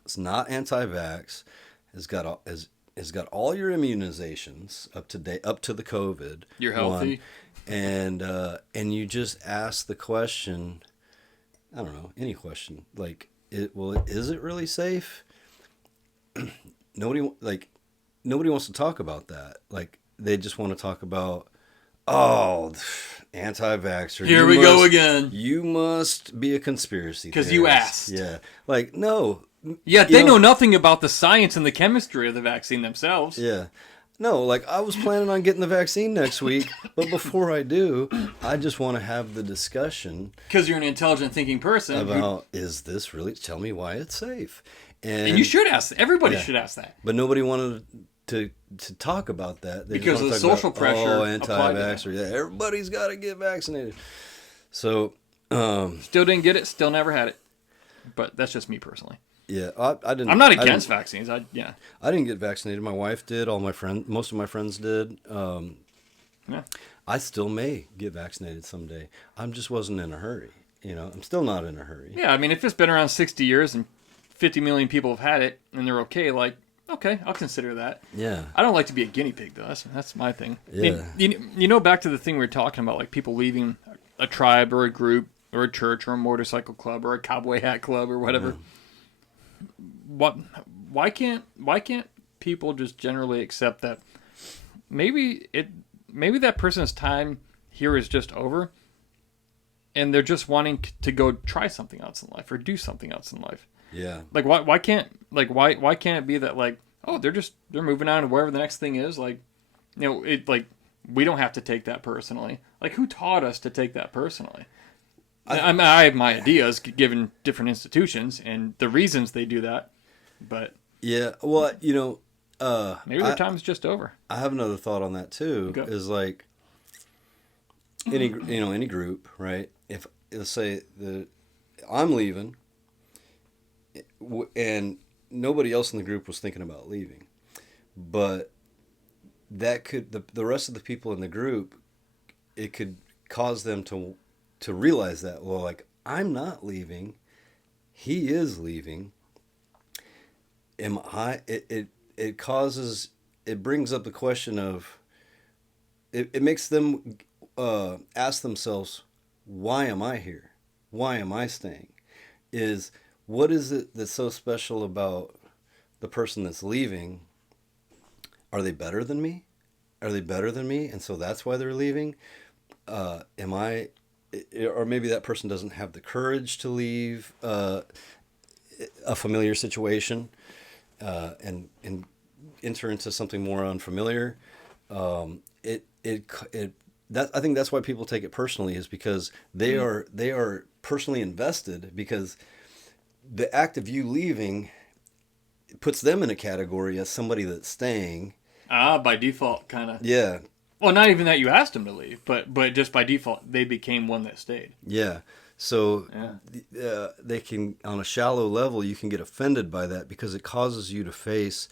that's not anti-vax, has got all your immunizations up to date, up to the COVID. You're healthy, and you just ask the question. I don't know, any question is it really safe? Nobody wants to talk about that. They just want to talk about, oh, anti-vaxxer. Here we go again. You must be a conspiracy theorist. Because you asked. Yeah. No. Yeah, they know nothing about the science and the chemistry of the vaccine themselves. Yeah. No, like I was planning on getting the vaccine next week, but before I do, I just want to have the discussion. Because you're an intelligent thinking person. About, is this really, tell me why it's safe. And you should ask, everybody should ask that. But nobody wanted to talk about that. They because of the social pressure. Oh, anti-vaxxer. Yeah, everybody's got to get vaccinated. So. Still didn't get it, still never had it. But that's just me personally. Yeah, I didn't. I'm not against vaccines. I didn't get vaccinated. My wife did. Most of my friends did. I still may get vaccinated someday. I just wasn't in a hurry. I'm still not in a hurry. Yeah, I mean, if it's been around 60 years and 50 million people have had it and they're okay, okay, I'll consider that. Yeah. I don't like to be a guinea pig though. That's my thing. Yeah. Back to the thing we were talking about, like people leaving a tribe or a group or a church or a motorcycle club or a cowboy hat club or whatever. Why can't people just generally accept that maybe that person's time here is just over and they're just wanting to go try something else in life or do something else in life? Yeah. Like why can't it be that like, oh, they're moving on to wherever the next thing is, like, we don't have to take that personally. Like, who taught us to take that personally? I have my ideas given different institutions and the reasons they do that, but yeah, well, maybe their time's just over. I have another thought on that too. Okay. Is like any group, right? If let's say I'm leaving, and nobody else in the group was thinking about leaving, but that could the rest of the people in the group, it could cause them to realize that, well, like, I'm not leaving, he is leaving. It brings up the question of, it makes them ask themselves, why am I here? Why am I staying? What is it that's so special about the person that's leaving? Are they better than me? And so that's why they're leaving? Or maybe that person doesn't have the courage to leave a familiar situation and enter into something more unfamiliar. I think that's why people take it personally, is because they are personally invested, because the act of you leaving puts them in a category as somebody that's staying. By default, kind of. Yeah. Well, not even that you asked them to leave, but just by default, they became one that stayed. Yeah. So they can, on a shallow level, you can get offended by that because it causes you to face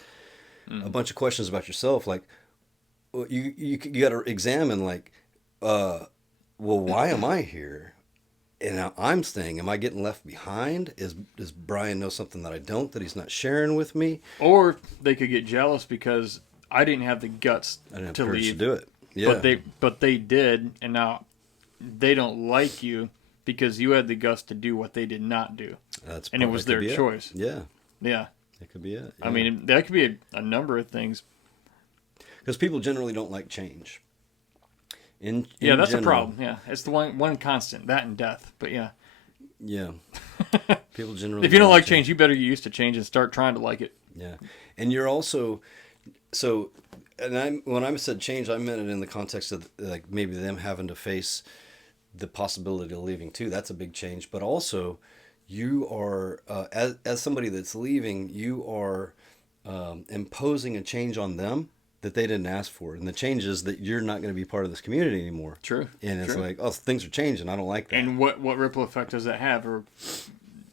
a bunch of questions about yourself. Like, you got to examine, like, well, why am I here? And I'm staying. Am I getting left behind? Does Brian know something that I don't, that he's not sharing with me? Or they could get jealous because I didn't have the guts to leave. To do it. Yeah. But they did, and now they don't like you because you had the guts to do what they did not do. And it was their choice. Yeah. Yeah. That could be it. Yeah. I mean, that could be a number of things. Because people generally don't like change. That's general, a problem. Yeah, it's the one constant, that and death. But yeah. Yeah. People generally. If you don't like change, you better get used to change and start trying to like it. Yeah, and you're also so. And when I said change, I meant it in the context of, like, maybe them having to face the possibility of leaving too. That's a big change. But also, you are as somebody that's leaving, you are imposing a change on them that they didn't ask for, and the change is that you're not going to be part of this community anymore. True. And it's like, oh, things are changing. I don't like that. And what ripple effect does that have? Or,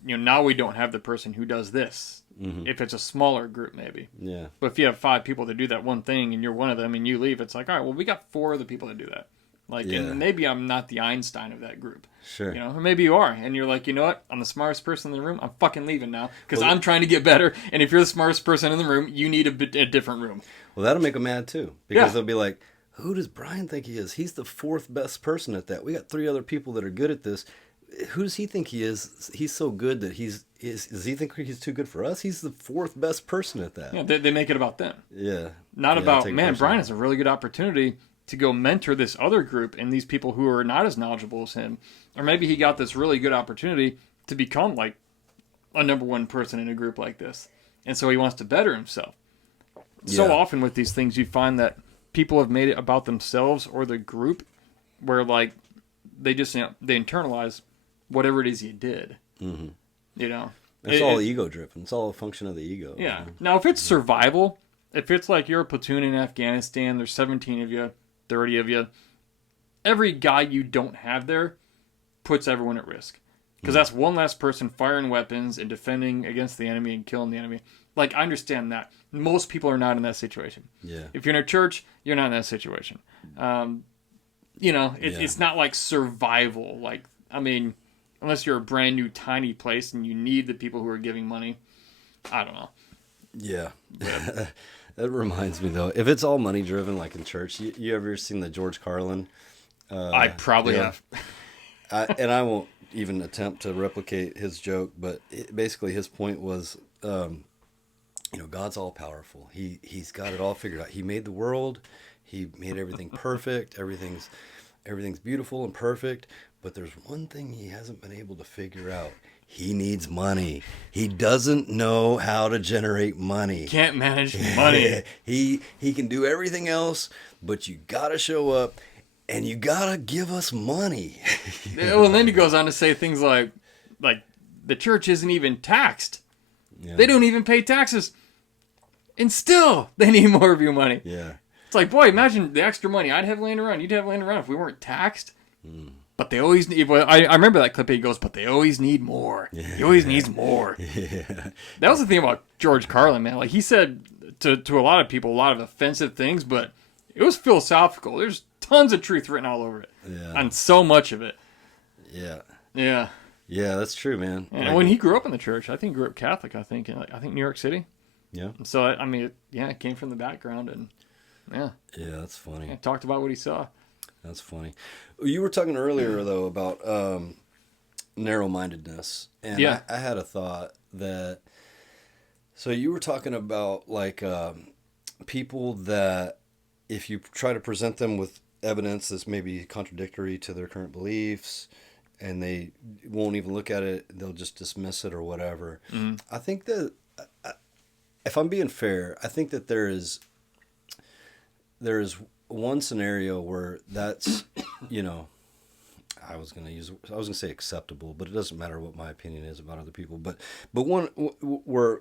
now we don't have the person who does this. Mm-hmm. If it's a smaller group, maybe. Yeah. But if you have 5 people that do that one thing, and you're one of them, and you leave, it's like, all right, well, we got 4 other people that do that. Like, and maybe I'm not the Einstein of that group. Sure. Or maybe you are, and you're like, you know what? I'm the smartest person in the room. I'm fucking leaving now because I'm trying to get better. And if you're the smartest person in the room, you need a different room. Well, that'll make them mad too, because they'll be like, who does Brian think he is? He's the 4th best person at that. We got 3 other people that are good at this. Who does he think he is? He's so good that does he think he's too good for us? He's the 4th best person at that. Yeah, they make it about them. Yeah. Not about, man, Brian has a really good opportunity to go mentor this other group and these people who are not as knowledgeable as him. Or maybe he got this really good opportunity to become like a number 1 person in a group like this. And so he wants to better himself. so often with these things, you find that people have made it about themselves or the group, where like they just they internalize whatever it is you did. Mm-hmm. You know, it's all ego driven. It's all a function of the ego. Yeah. Now, if it's survival, if it's like you're a platoon in Afghanistan, there's 17 of you, 30 of you, every guy you don't have there puts everyone at risk. Because that's one less person firing weapons and defending against the enemy and killing the enemy. Like, I understand that. Most people are not in that situation. Yeah. If you're in a church, you're not in that situation. You know, it's not like survival. Like, I mean, unless you're a brand new tiny place and you need the people who are giving money. I don't know. Yeah. That reminds me, though, if it's all money driven, like in church, you ever seen the George Carlin? I probably have. And I won't even attempt to replicate his joke, but basically his point was, you know, God's all powerful. He's got it all figured out. He made the world. He made everything perfect. Everything's beautiful and perfect. But there's one thing he hasn't been able to figure out. He needs money. He doesn't know how to generate money. Can't manage money. He can do everything else, but you gotta show up and you gotta give us money. Well, and then he goes on to say things like the church isn't even taxed. Yeah. They don't even pay taxes. And still, they need more of your money. Yeah. It's like, boy, imagine the extra money I'd have laying around. You'd have laying around if we weren't taxed. But they always need... I remember that clip. He goes, but they always need more. Yeah. He always needs more. Yeah. That was the thing about George Carlin, man. Like, he said to a lot of people a lot of offensive things, but it was philosophical. There's tons of truth written all over it. Yeah. And so much of it. Yeah. Yeah. Yeah, that's true, man. And when he grew up in the church, I think he grew up Catholic, in New York City. Yeah. So, I mean, it came from the background, and yeah. Yeah, that's funny. He talked about what he saw. That's funny. You were talking earlier, though, about narrow-mindedness. And yeah. I had a thought that... So you were talking about, like, people that if you try to present them with evidence that's maybe contradictory to their current beliefs, and they won't even look at it, they'll just dismiss it or whatever. Mm-hmm. I think that, if I'm being fair, I think that there is one scenario where that's, you know, I was going to say acceptable, but it doesn't matter what my opinion is about other people. But one where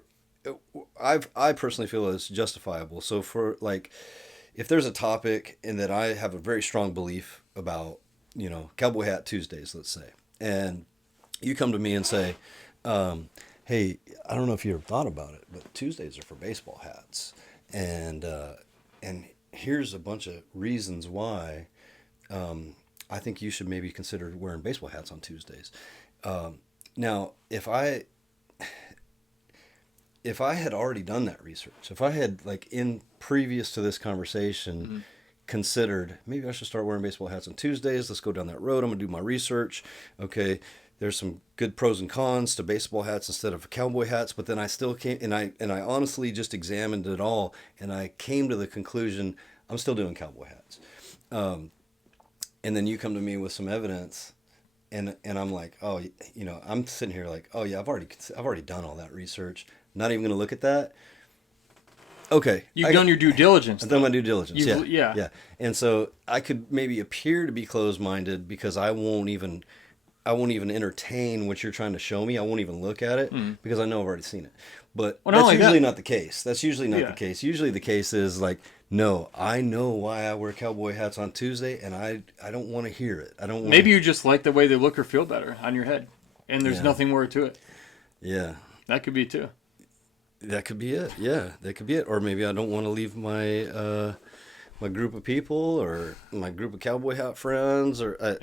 I personally feel is justifiable. So for like, if there's a topic and that I have a very strong belief about, you know, Cowboy Hat Tuesdays, let's say, and you come to me and say, hey, I don't know if you ever thought about it, but Tuesdays are for baseball hats. And here's a bunch of reasons why I think you should maybe consider wearing baseball hats on Tuesdays. Now, if I had already done that research, if I had, like, in previous to this conversation, considered, maybe I should start wearing baseball hats on Tuesdays, let's go down that road, I'm going to do my research. Okay, there's some good pros and cons to baseball hats instead of cowboy hats, but then I still came, and I honestly just examined it all, and I came to the conclusion, I'm still doing cowboy hats. And then you come to me with some evidence, and I'm like, oh, you know, I'm sitting here like, oh yeah, I've already done all that research. Not even going to look at that. Okay. You've done your due diligence. I've done my due diligence. Yeah. Yeah. And so I could maybe appear to be closed-minded because I won't even entertain what you're trying to show me. I won't even look at it because I know I've already seen it. But that's usually not the case. That's usually not the case. Usually the case is like, no, I know why I wear cowboy hats on Tuesday, and I don't want to hear it. I don't want. Maybe you just like the way they look or feel better on your head, and there's nothing more to it. Yeah. That could be too. That could be it. Yeah, that could be it. Or maybe I don't want to leave my my group of people or my group of cowboy hat friends. Or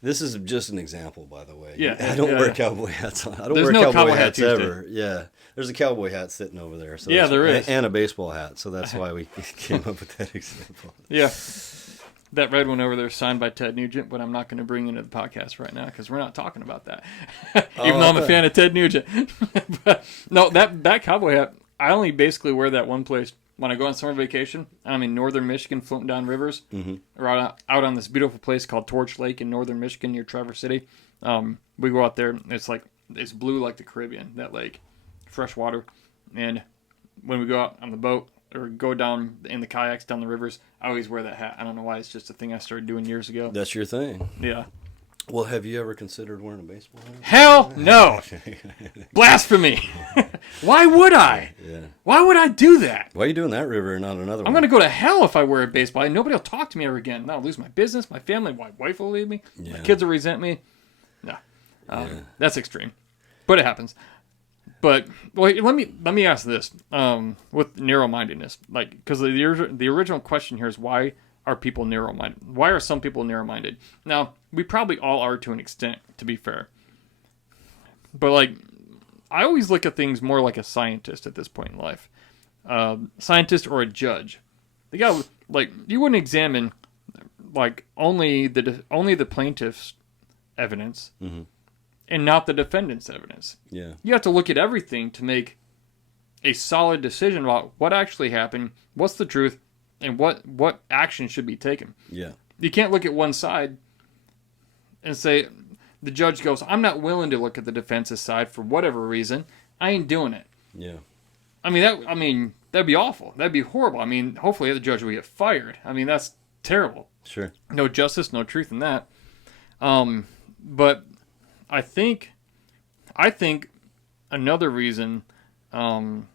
this is just an example, by the way. Yeah, I don't wear cowboy hats. I don't There's wear no cowboy hats Tuesday. ever. Yeah, there's a cowboy hat sitting over there. So there is, and a baseball hat. So that's why we came up with that example. Yeah. That red one over there is signed by Ted Nugent, but I'm not going to bring into the podcast right now because we're not talking about that. Even though I'm a fan of Ted Nugent. But, no, that cowboy hat, I only basically wear that one place when I go on summer vacation. I'm in northern Michigan floating down rivers. Or out on this beautiful place called Torch Lake in northern Michigan near Traverse City. We go out there. It's blue like the Caribbean, that lake. Fresh water. And when we go out on the boat, or go down in the kayaks down the rivers, I always wear that hat. I don't know why. It's just a thing I started doing years ago. That's your thing. Yeah. Well, have you ever considered wearing a baseball hat? Hell no. Blasphemy. Why would I? Yeah. Why would I do that? Why are you doing that river and not another one? I'm going to go to hell if I wear a baseball hat. Nobody will talk to me ever again. I'll lose my business, my family, my wife will leave me. Yeah. My kids will resent me. No. That's extreme. But it happens. But well, let me ask this with narrow-mindedness, like, because the original question here is, why are people narrow-minded? Why are some people narrow-minded? Now, we probably all are to an extent, to be fair. But like, I always look at things more like a scientist at this point in life, scientist or a judge. The guy, like, you wouldn't examine like only the plaintiff's evidence. Mm-hmm. And not the defendant's evidence. Yeah. You have to look at everything to make a solid decision about what actually happened, what's the truth, and what action should be taken. Yeah. You can't look at one side and say, the judge goes, I'm not willing to look at the defense's side for whatever reason. I ain't doing it. Yeah. I mean, that'd be awful. That'd be horrible. I mean, hopefully the judge will get fired. I mean, that's terrible. Sure. No justice, no truth in that. But I think another reason, again,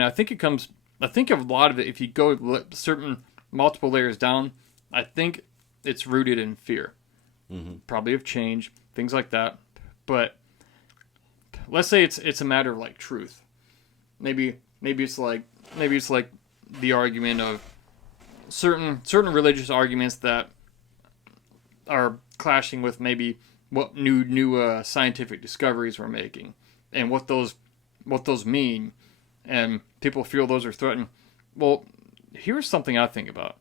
I think of a lot of it, if you go certain multiple layers down, I think it's rooted in fear, probably of change, things like that. But let's say it's a matter of like truth. Maybe it's like the argument of certain religious arguments that are clashing with maybe what new scientific discoveries we're making, and what those mean, and people feel those are threatened. Well, here's something I think about.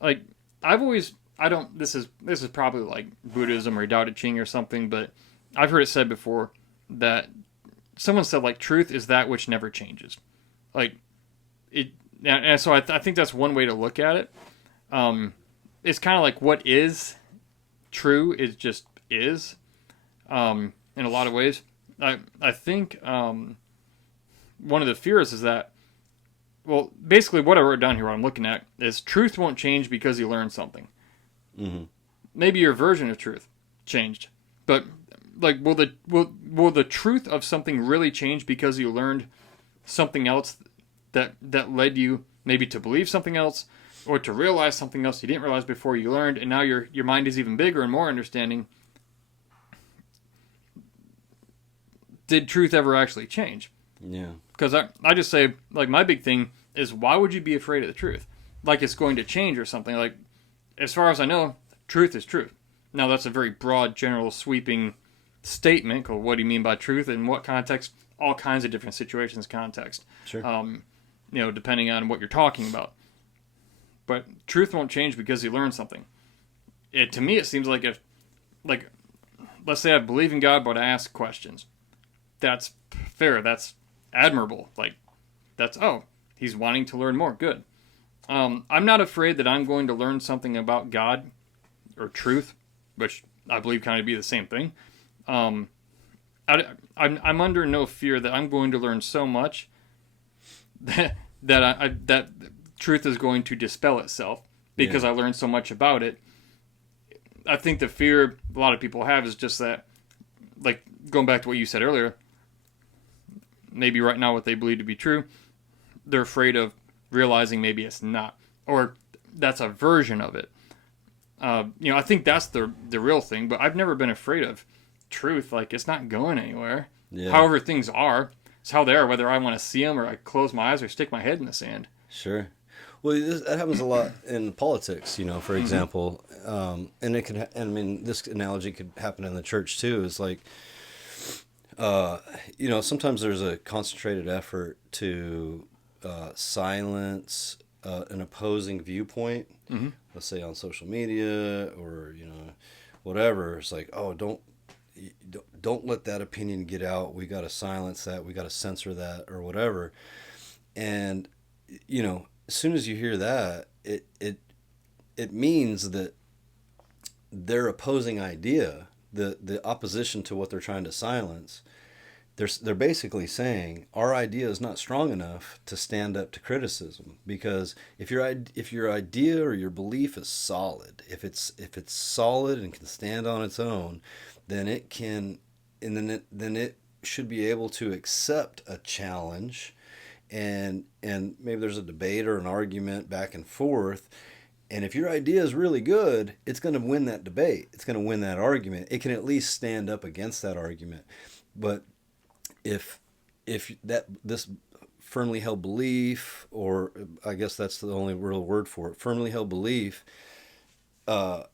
Like, this is probably like Buddhism or Tao Te Ching or something, but I've heard it said before that someone said, like, truth is that which never changes. Like, it, and so I think that's one way to look at it. It's kind of like what is true is just is, in a lot of ways. I think one of the fears is that, well, basically what I wrote down here, what I'm looking at, is truth won't change because you learn something. Mm-hmm. Maybe your version of truth changed, but like, will the truth of something really change because you learned something else that led you maybe to believe something else, or to realize something else you didn't realize before you learned, and now your mind is even bigger and more understanding? Did truth ever actually change? Yeah. Because I just say, like, my big thing is, why would you be afraid of the truth? Like it's going to change or something. Like, as far as I know, truth is truth. Now, that's a very broad, general, sweeping statement called, what do you mean by truth, in what context? All kinds of different situations, context. Sure. Depending on what you're talking about. But truth won't change because you learn something. To me, it seems like let's say I believe in God, but I ask questions. That's fair. That's admirable. Like, he's wanting to learn more. Good. I'm not afraid that I'm going to learn something about God or truth, which I believe kind of be the same thing. I'm under no fear that I'm going to learn so much that truth is going to dispel itself because I learned so much about it. I think the fear a lot of people have is just that, like, going back to what you said earlier, maybe right now what they believe to be true, they're afraid of realizing maybe it's not, or that's a version of it. I think that's the real thing, but I've never been afraid of truth. Like, it's not going anywhere. Yeah. However things are, it's how they are, whether I want to see them or I close my eyes or stick my head in the sand. Sure. Well, that happens a lot in politics, for example, and it could. This analogy could happen in the church too. Is like, sometimes there's a concentrated effort to silence an opposing viewpoint. Mm-hmm. Let's say on social media or whatever. It's like, oh, don't let that opinion get out. We got to silence that. We got to censor that or whatever. And as soon as you hear that, it means that their opposing idea, the opposition to what they're trying to silence, they're basically saying our idea is not strong enough to stand up to criticism, because if your idea or your belief is solid, if it's solid and can stand on its own, then it can, and then it should be able to accept a challenge, and maybe there's a debate or an argument back and forth. And if your idea is really good, it's going to win that debate. It's going to win that argument. It can at least stand up against that argument. But if this firmly held belief, or I guess that's the only real word for it, firmly held belief, there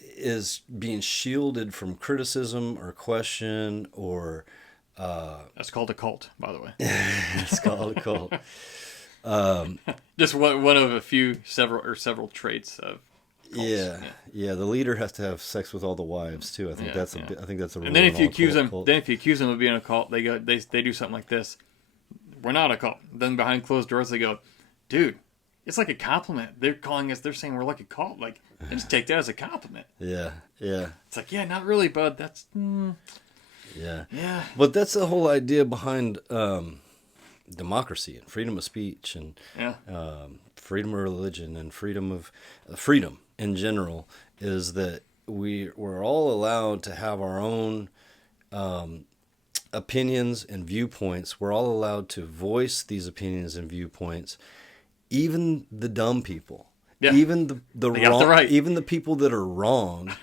is being shielded from criticism or question, or that's called a cult, by the way. it's called a cult. Just one of a few, several traits of cults. Yeah. The leader has to have sex with all the wives too. I think that's a rule. And then if you accuse them of being a cult, they do something like this: "We're not a cult." Then behind closed doors, they go, "Dude, it's like a compliment. They're saying we're like a cult. Like, and just take that as a compliment." Yeah. It's like, yeah, not really, bud. That's Yeah. But that's the whole idea behind democracy and freedom of speech and freedom of religion and freedom in general, is that we're all allowed to have our own opinions and viewpoints. We're all allowed to voice these opinions and viewpoints, even the dumb people, even the wrong, even the people that are wrong.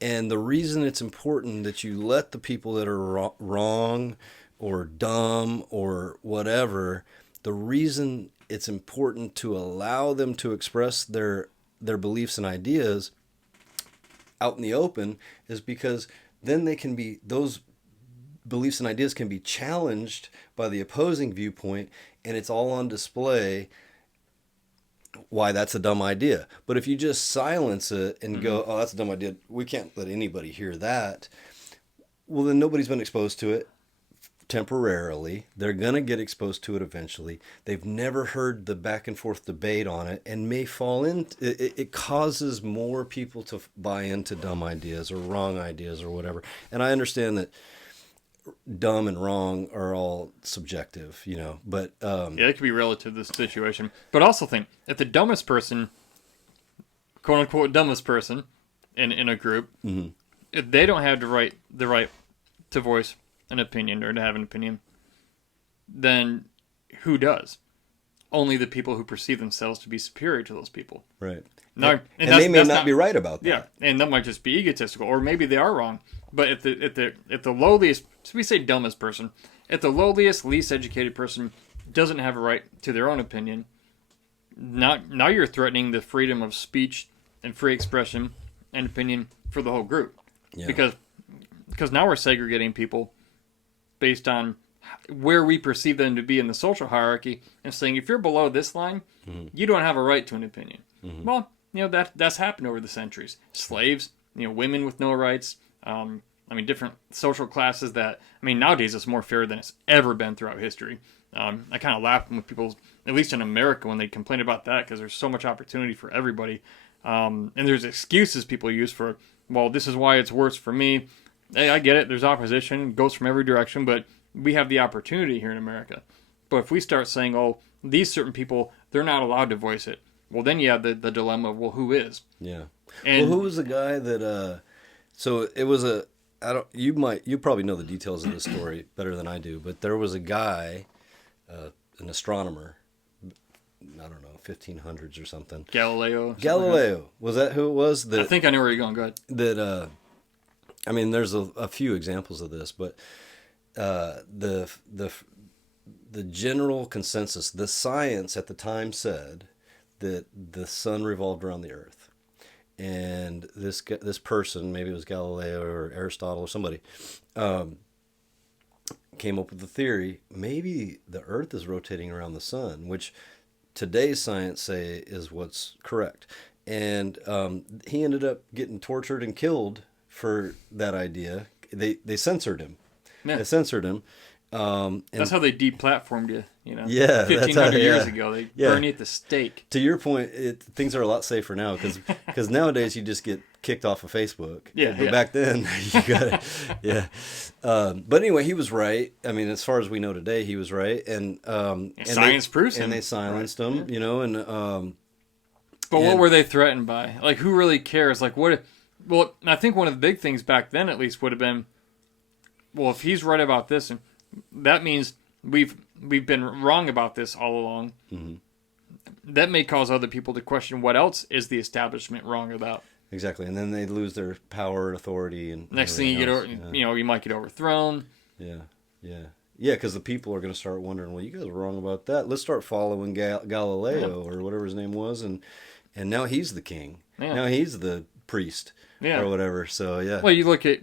And the reason it's important that you let the people that are wrong or dumb or whatever, the reason it's important to allow them to express their beliefs and ideas out in the open is because then those beliefs and ideas can be challenged by the opposing viewpoint, and it's all on display why that's a dumb idea. But if you just silence it and go, "Oh, that's a dumb idea, we can't let anybody hear that," well, then nobody's been exposed to it temporarily. They're going to get exposed to it eventually. They've never heard the back and forth debate on it, and may fall in. It causes more people to buy into dumb ideas or wrong ideas or whatever. And I understand that dumb and wrong are all subjective, but it could be relative to the situation. But also think, if the dumbest person, quote unquote dumbest person in a group, if they don't have the right to voice an opinion or to have an opinion, then who does? Only the people who perceive themselves to be superior to those people. Right. No, and they may not be right about that. Yeah, and that might just be egotistical, or maybe they are wrong. But if the lowliest, so we say dumbest person, if the lowliest, least educated person doesn't have a right to their own opinion, now you're threatening the freedom of speech and free expression and opinion for the whole group. Yeah. Because now we're segregating people based on where we perceive them to be in the social hierarchy, and saying, if you're below this line, you don't have a right to an opinion. Well, that's happened over the centuries. Slaves, women with no rights. Different social classes that, nowadays it's more fair than it's ever been throughout history. I kind of laugh with people, at least in America, when they complain about that, because there's so much opportunity for everybody. And there's excuses people use for, well, this is why it's worse for me. Hey, I get it. There's opposition. It goes from every direction, but we have the opportunity here in America. But if we start saying, oh, these certain people, they're not allowed to voice it, well, then you have the dilemma of, well, who is? Yeah. And who was the guy that, so it was you probably know the details of the story better than I do, but there was a guy, an astronomer, I don't know, 1500s or something. Galileo. Was that who it was? I think I know where you're going. Go ahead. That, there's a few examples of this, but the general consensus, the science at the time said that the sun revolved around the earth. And this person, maybe it was Galileo or Aristotle or somebody, came up with the theory, maybe the earth is rotating around the sun, which today's science say is what's correct. And he ended up getting tortured and killed for that idea. They censored him. Yeah. They censored him That's how they deplatformed you, Yeah, 1,500 years ago. They burn you at the stake. To your point, things are a lot safer now because nowadays you just get kicked off of Facebook. But back then, you got it. But anyway, he was right. I mean, as far as we know today, he was right. And science proves him. And they silenced him, But what were they threatened by? Like, who really cares? Like, what? Well, I think one of the big things back then, at least, would have been, well, if he's right about this, and that means we've been wrong about this all along. Mm-hmm. That may cause other people to question what else is the establishment wrong about. Exactly, and then they lose their power and authority, and next thing you might get overthrown. Because the people are going to start wondering, well, you guys are wrong about that. Let's start following Galileo or whatever his name was, and now he's the king. Yeah. Now he's the priest or whatever. So yeah. Well, you look at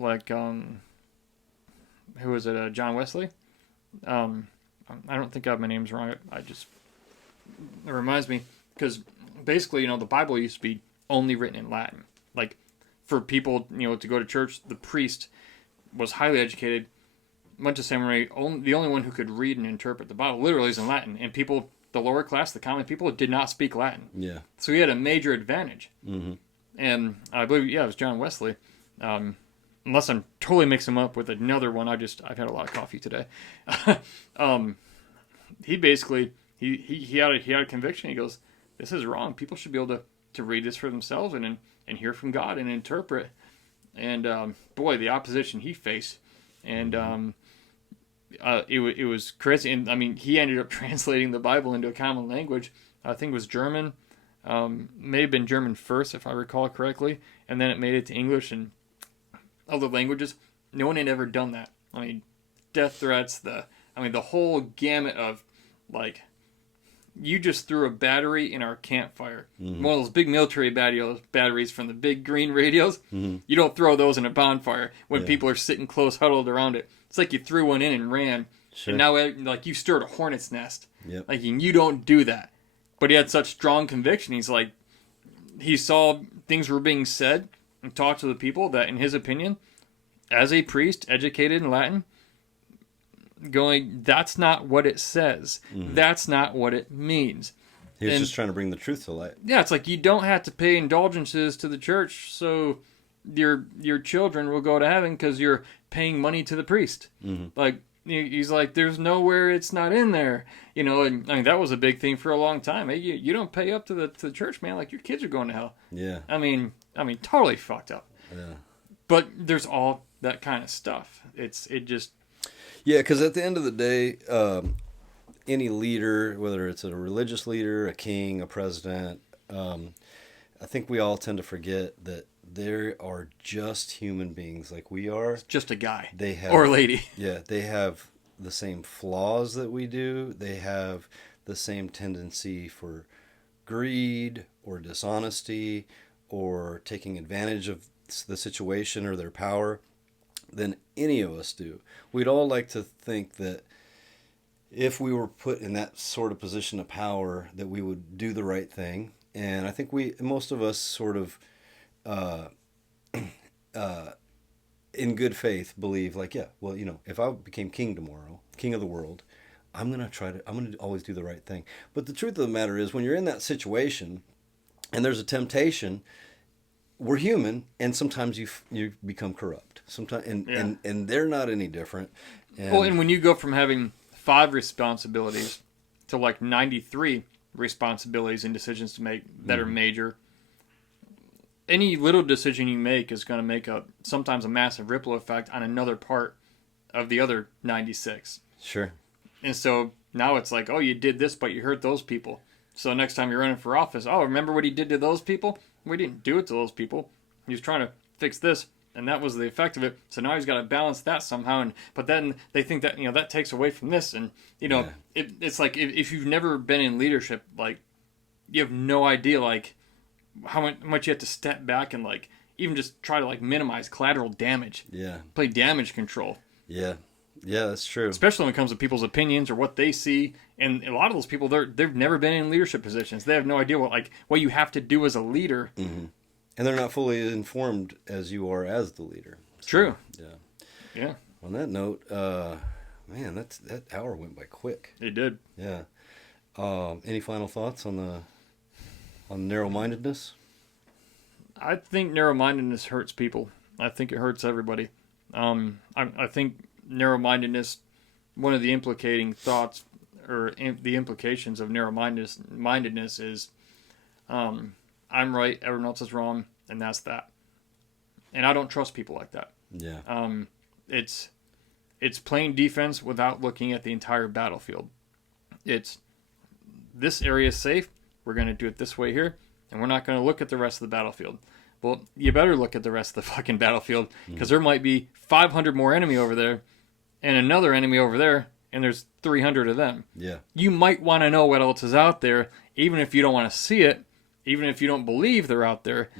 like who was it? John Wesley. I don't think I have my names wrong. It reminds me because basically, the Bible used to be only written in Latin. Like for people, to go to church, the priest was highly educated. Went to seminary. The only one who could read and interpret the Bible literally is in Latin. And people, the lower class, the common people, did not speak Latin. Yeah. So he had a major advantage. Mm-hmm. And I believe, it was John Wesley. Unless I'm totally mixing him up with another one. I've had a lot of coffee today. He basically he had a conviction. He goes, "This is wrong. People should be able to read this for themselves and hear from God and interpret." And boy, the opposition he faced, and it was crazy. And I mean, he ended up translating the Bible into a common language. I think it was German. May have been German first, if I recall correctly, and then it made it to English and other languages. No one had ever done that. I mean, death threats, the whole gamut of, like, you just threw a battery in our campfire. Mm-hmm. One of those big military batteries from the big green radios. Mm-hmm. You don't throw those in a bonfire when people are sitting close, huddled around it. It's like you threw one in and ran. Sure. And now, like, you stirred a hornet's nest. Yep. Like, you don't do that. But he had such strong conviction. He's like, he saw things were being said and talked to the people that, in his opinion, as a priest, educated in Latin, going, that's not what it says. Mm-hmm. That's not what it means. He was just trying to bring the truth to light. Yeah, it's like you don't have to pay indulgences to the church so your children will go to heaven because you're paying money to the priest. Mm-hmm. Like, he's like, there's nowhere it's not in there. And I mean, that was a big thing for a long time. Hey, you don't pay up to the church, man. Like, your kids are going to hell. Yeah. I mean, totally fucked up. Yeah. But there's all that kind of stuff. Yeah, because at the end of the day, any leader, whether it's a religious leader, a king, a president, I think we all tend to forget that they are just human beings like we are. It's just a guy or a lady. Yeah, they have the same flaws that we do. They have the same tendency for greed or dishonesty or taking advantage of the situation or their power than any of us do. We'd all like to think that if we were put in that sort of position of power, that we would do the right thing. And I think most of us sort of, in good faith, believe like, if I became king tomorrow, king of the world, I'm going to always do the right thing. But the truth of the matter is, when you're in that situation and there's a temptation, we're human, and sometimes you become corrupt. Sometimes, and they're not any different. And when you go from having 5 responsibilities to like 93 responsibilities and decisions to make that are major, any little decision you make is going to make sometimes a massive ripple effect on another part of the other 96. Sure. And so now it's like, oh, you did this, but you hurt those people. So next time you're running for office, oh, remember what he did to those people? We didn't do it to those people. He was trying to fix this, and that was the effect of it. So now he's got to balance that somehow. But then they think that that takes away from this, and it's like if you've never been in leadership, like you have no idea like how much you have to step back and like even just try to like minimize collateral damage. Yeah. Play damage control. Yeah. Yeah, that's true. Especially when it comes to people's opinions or what they see. And a lot of those people, they've never been in leadership positions. They have no idea what you have to do as a leader. Mm-hmm. And they're not fully informed as you are as the leader. So, true. Yeah. On that note, Man, that hour went by quick. It did. Yeah. Any final thoughts on narrow-mindedness? I think narrow-mindedness hurts people. I think it hurts everybody. I think narrow-mindedness, one of the implicating thoughts or the implications of narrow-mindedness is I'm right, everyone else is wrong, and that's that. And I don't trust people like that. Yeah. It's playing defense without looking at the entire battlefield. It's this area is safe. We're going to do it this way here, and we're not going to look at the rest of the battlefield. Well, you better look at the rest of the fucking battlefield because there might be 500 more enemy over there and another enemy over there, and there's 300 of them. Yeah. You might want to know what else is out there, even if you don't want to see it, even if you don't believe they're out there,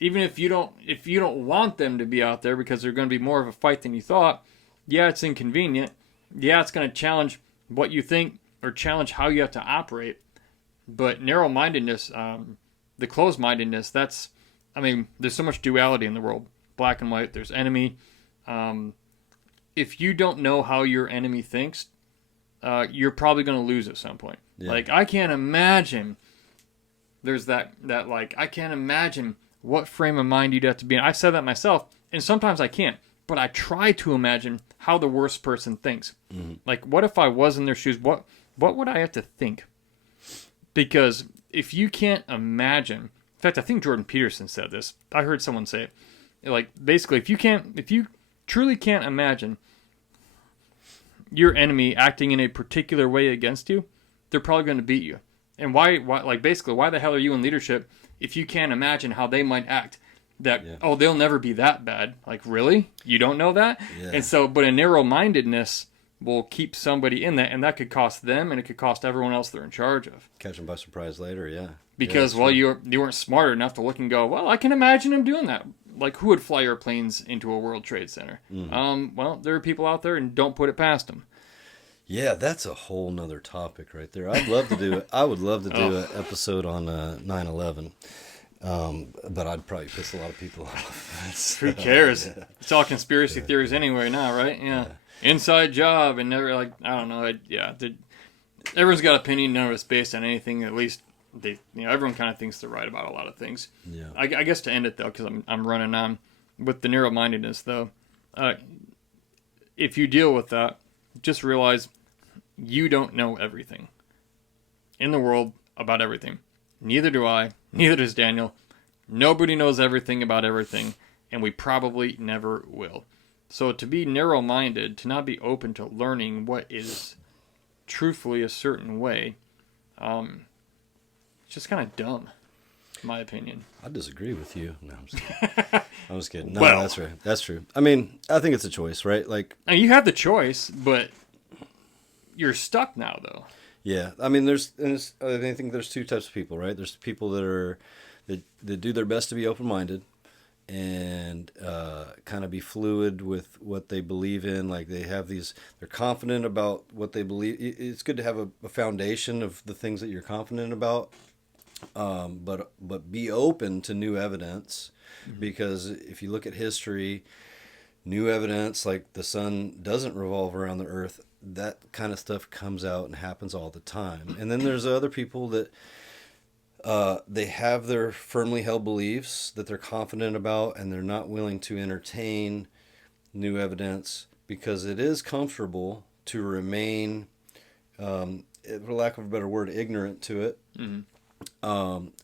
even if you don't want them to be out there because they're going to be more of a fight than you thought. Yeah, it's inconvenient. Yeah, it's going to challenge what you think or challenge how you have to operate. But narrow-mindedness, the closed-mindedness, there's so much duality in the world. Black and white, there's enemy. If you don't know how your enemy thinks, you're probably going to lose at some point. Yeah. Like, I can't imagine there's that I can't imagine what frame of mind you'd have to be in. I've said that myself, and sometimes I can't. But I try to imagine how the worst person thinks. Like, what if I was in their shoes? What would I have to think? Because if you can't imagine, in fact, I think Jordan Peterson said this. I heard someone say it. Like, basically, if you truly can't imagine your enemy acting in a particular way against you, they're probably going to beat you. And why the hell are you in leadership if you can't imagine how they might act? They'll never be that bad. Like, really? You don't know that? Yeah. And so, but a narrow-mindedness will keep somebody in that, and that could cost them, and it could cost everyone else they're in charge of. Catch them by surprise later, yeah. Because, you weren't smart enough to look and go, well, I can imagine him doing that. Like, who would fly airplanes into a World Trade Center? Well, there are people out there, and don't put it past them. Yeah, that's a whole nother topic right there. I would love to do an episode on 9/11. But I'd probably piss a lot of people off. Who cares? Yeah. It's all conspiracy theories anyway now, right? Yeah. Inside job, and they're like, I don't know. Everyone's got an opinion. None of it's based on anything. At least everyone kind of thinks they're right about a lot of things. Yeah. I guess to end it though, because I'm running on with the narrow-mindedness though. If you deal with that, just realize you don't know everything in the world about everything. Neither do I. Neither does Daniel. Nobody knows everything about everything, and we probably never will. So to be narrow-minded, to not be open to learning what is truthfully a certain way, it's just kind of dumb, in my opinion. I disagree with you. No, I'm just kidding. I'm just kidding. No, that's right. That's true. I mean, I think it's a choice, right? Like, and you have the choice, but you're stuck now, though. Yeah, I mean, I think there's two types of people, right? There's people that do their best to be open-minded and kind of be fluid with what they believe in. Like they're confident about what they believe. It's good to have a foundation of the things that you're confident about, but be open to new evidence, because if you look at history, new evidence like the sun doesn't revolve around the earth, that kind of stuff comes out and happens all the time. And then there's other people that they have their firmly held beliefs that they're confident about, and they're not willing to entertain new evidence because it is comfortable to remain, for lack of a better word, ignorant to it.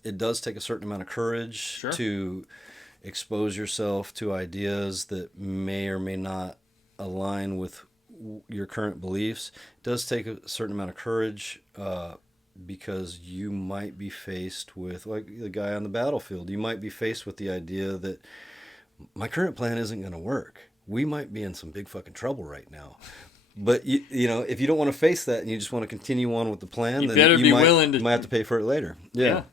It does take a certain amount of courage to expose yourself to ideas that may or may not align with your current beliefs. It does take a certain amount of courage because you might be faced with, like the guy on the battlefield, you might be faced with the idea that my current plan isn't going to work. We might be in some big fucking trouble right now. But you know, if you don't want to face that and you just want to continue on with the plan, then you might have to pay for it later. Yeah.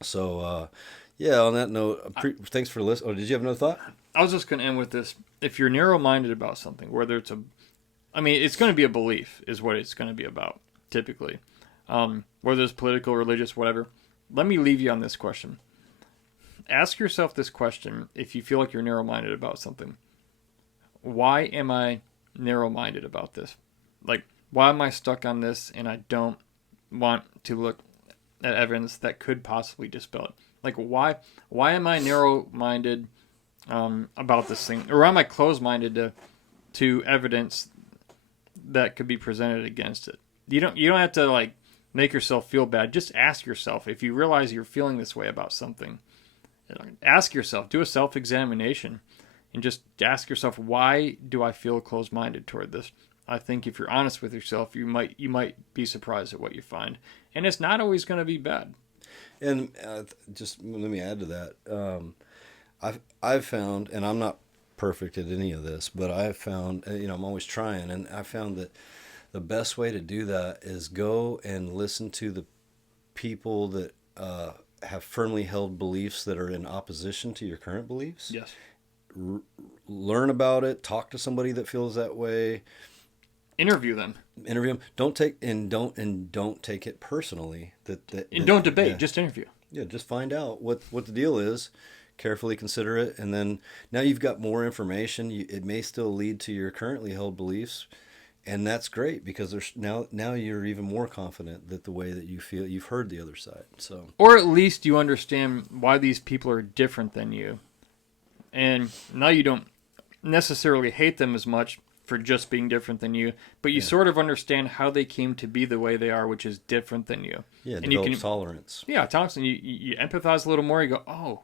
So, on that note, thanks for listening. Oh, did you have another thought? I was just going to end with this. If you're narrow-minded about something, whether it's it's going to be a belief is what it's going to be about, typically. Whether it's political, religious, whatever. Let me leave you on this question. Ask yourself this question if you feel like you're narrow-minded about something. Why am I narrow-minded about this? like, why am I stuck on this and I don't want to look at evidence that could possibly dispel it? Like, why am I narrow-minded about this thing? Or am I closed-minded to evidence that could be presented against it? You don't have to, like, make yourself feel bad. Just ask yourself, if you realize you're feeling this way about something, ask yourself, do a self-examination, and just ask yourself, why do I feel closed-minded toward this? I think if you're honest with yourself, you might be surprised at what you find. And it's not always going to be bad. And just let me add to that. I've found, and I'm not perfect at any of this, but I've found, I'm always trying, and I found that the best way to do that is go and listen to the people that have firmly held beliefs that are in opposition to your current beliefs. Yes. Learn about it. Talk to somebody that feels that way. Interview them. Don't take it personally. And don't debate. Yeah. Just interview. Yeah, just find out what the deal is. Carefully consider it, and then now you've got more information. It may still lead to your currently held beliefs, and that's great because there's now you're even more confident that the way that you feel, you've heard the other side. So, or at least you understand why these people are different than you, and now you don't necessarily hate them as much for just being different than you, but you sort of understand how they came to be the way they are, which is different than you. Yeah, and develop you can, tolerance. Yeah, Thompson, you empathize a little more. You go, oh,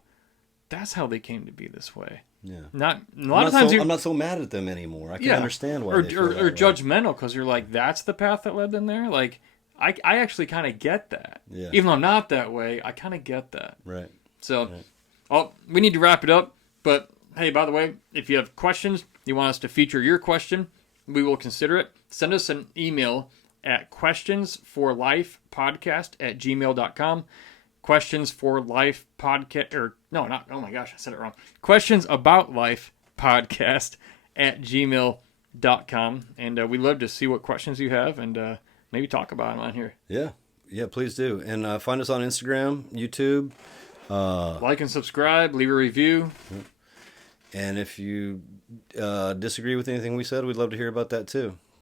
that's how they came to be this way. Yeah. Not a lot of times I'm not so mad at them anymore. I can understand why. Or they feel that way. judgmental because you're like, that's the path that led them there. Like, I actually kind of get that. Yeah. Even though I'm not that way, I kind of get that. Right. So, we need to wrap it up. But hey, by the way, if you have questions, you want us to feature your question, we will consider it. Send us an email at questionsforlifepodcast@gmail.com. Questions for life podcast, or no, not, oh my gosh, I said it wrong. Questions about life podcast @gmail.com. And we'd love to see what questions you have and maybe talk about them on here. Yeah, please do. And find us on Instagram, YouTube. Like and subscribe, leave a review. And if you disagree with anything we said, we'd love to hear about that too.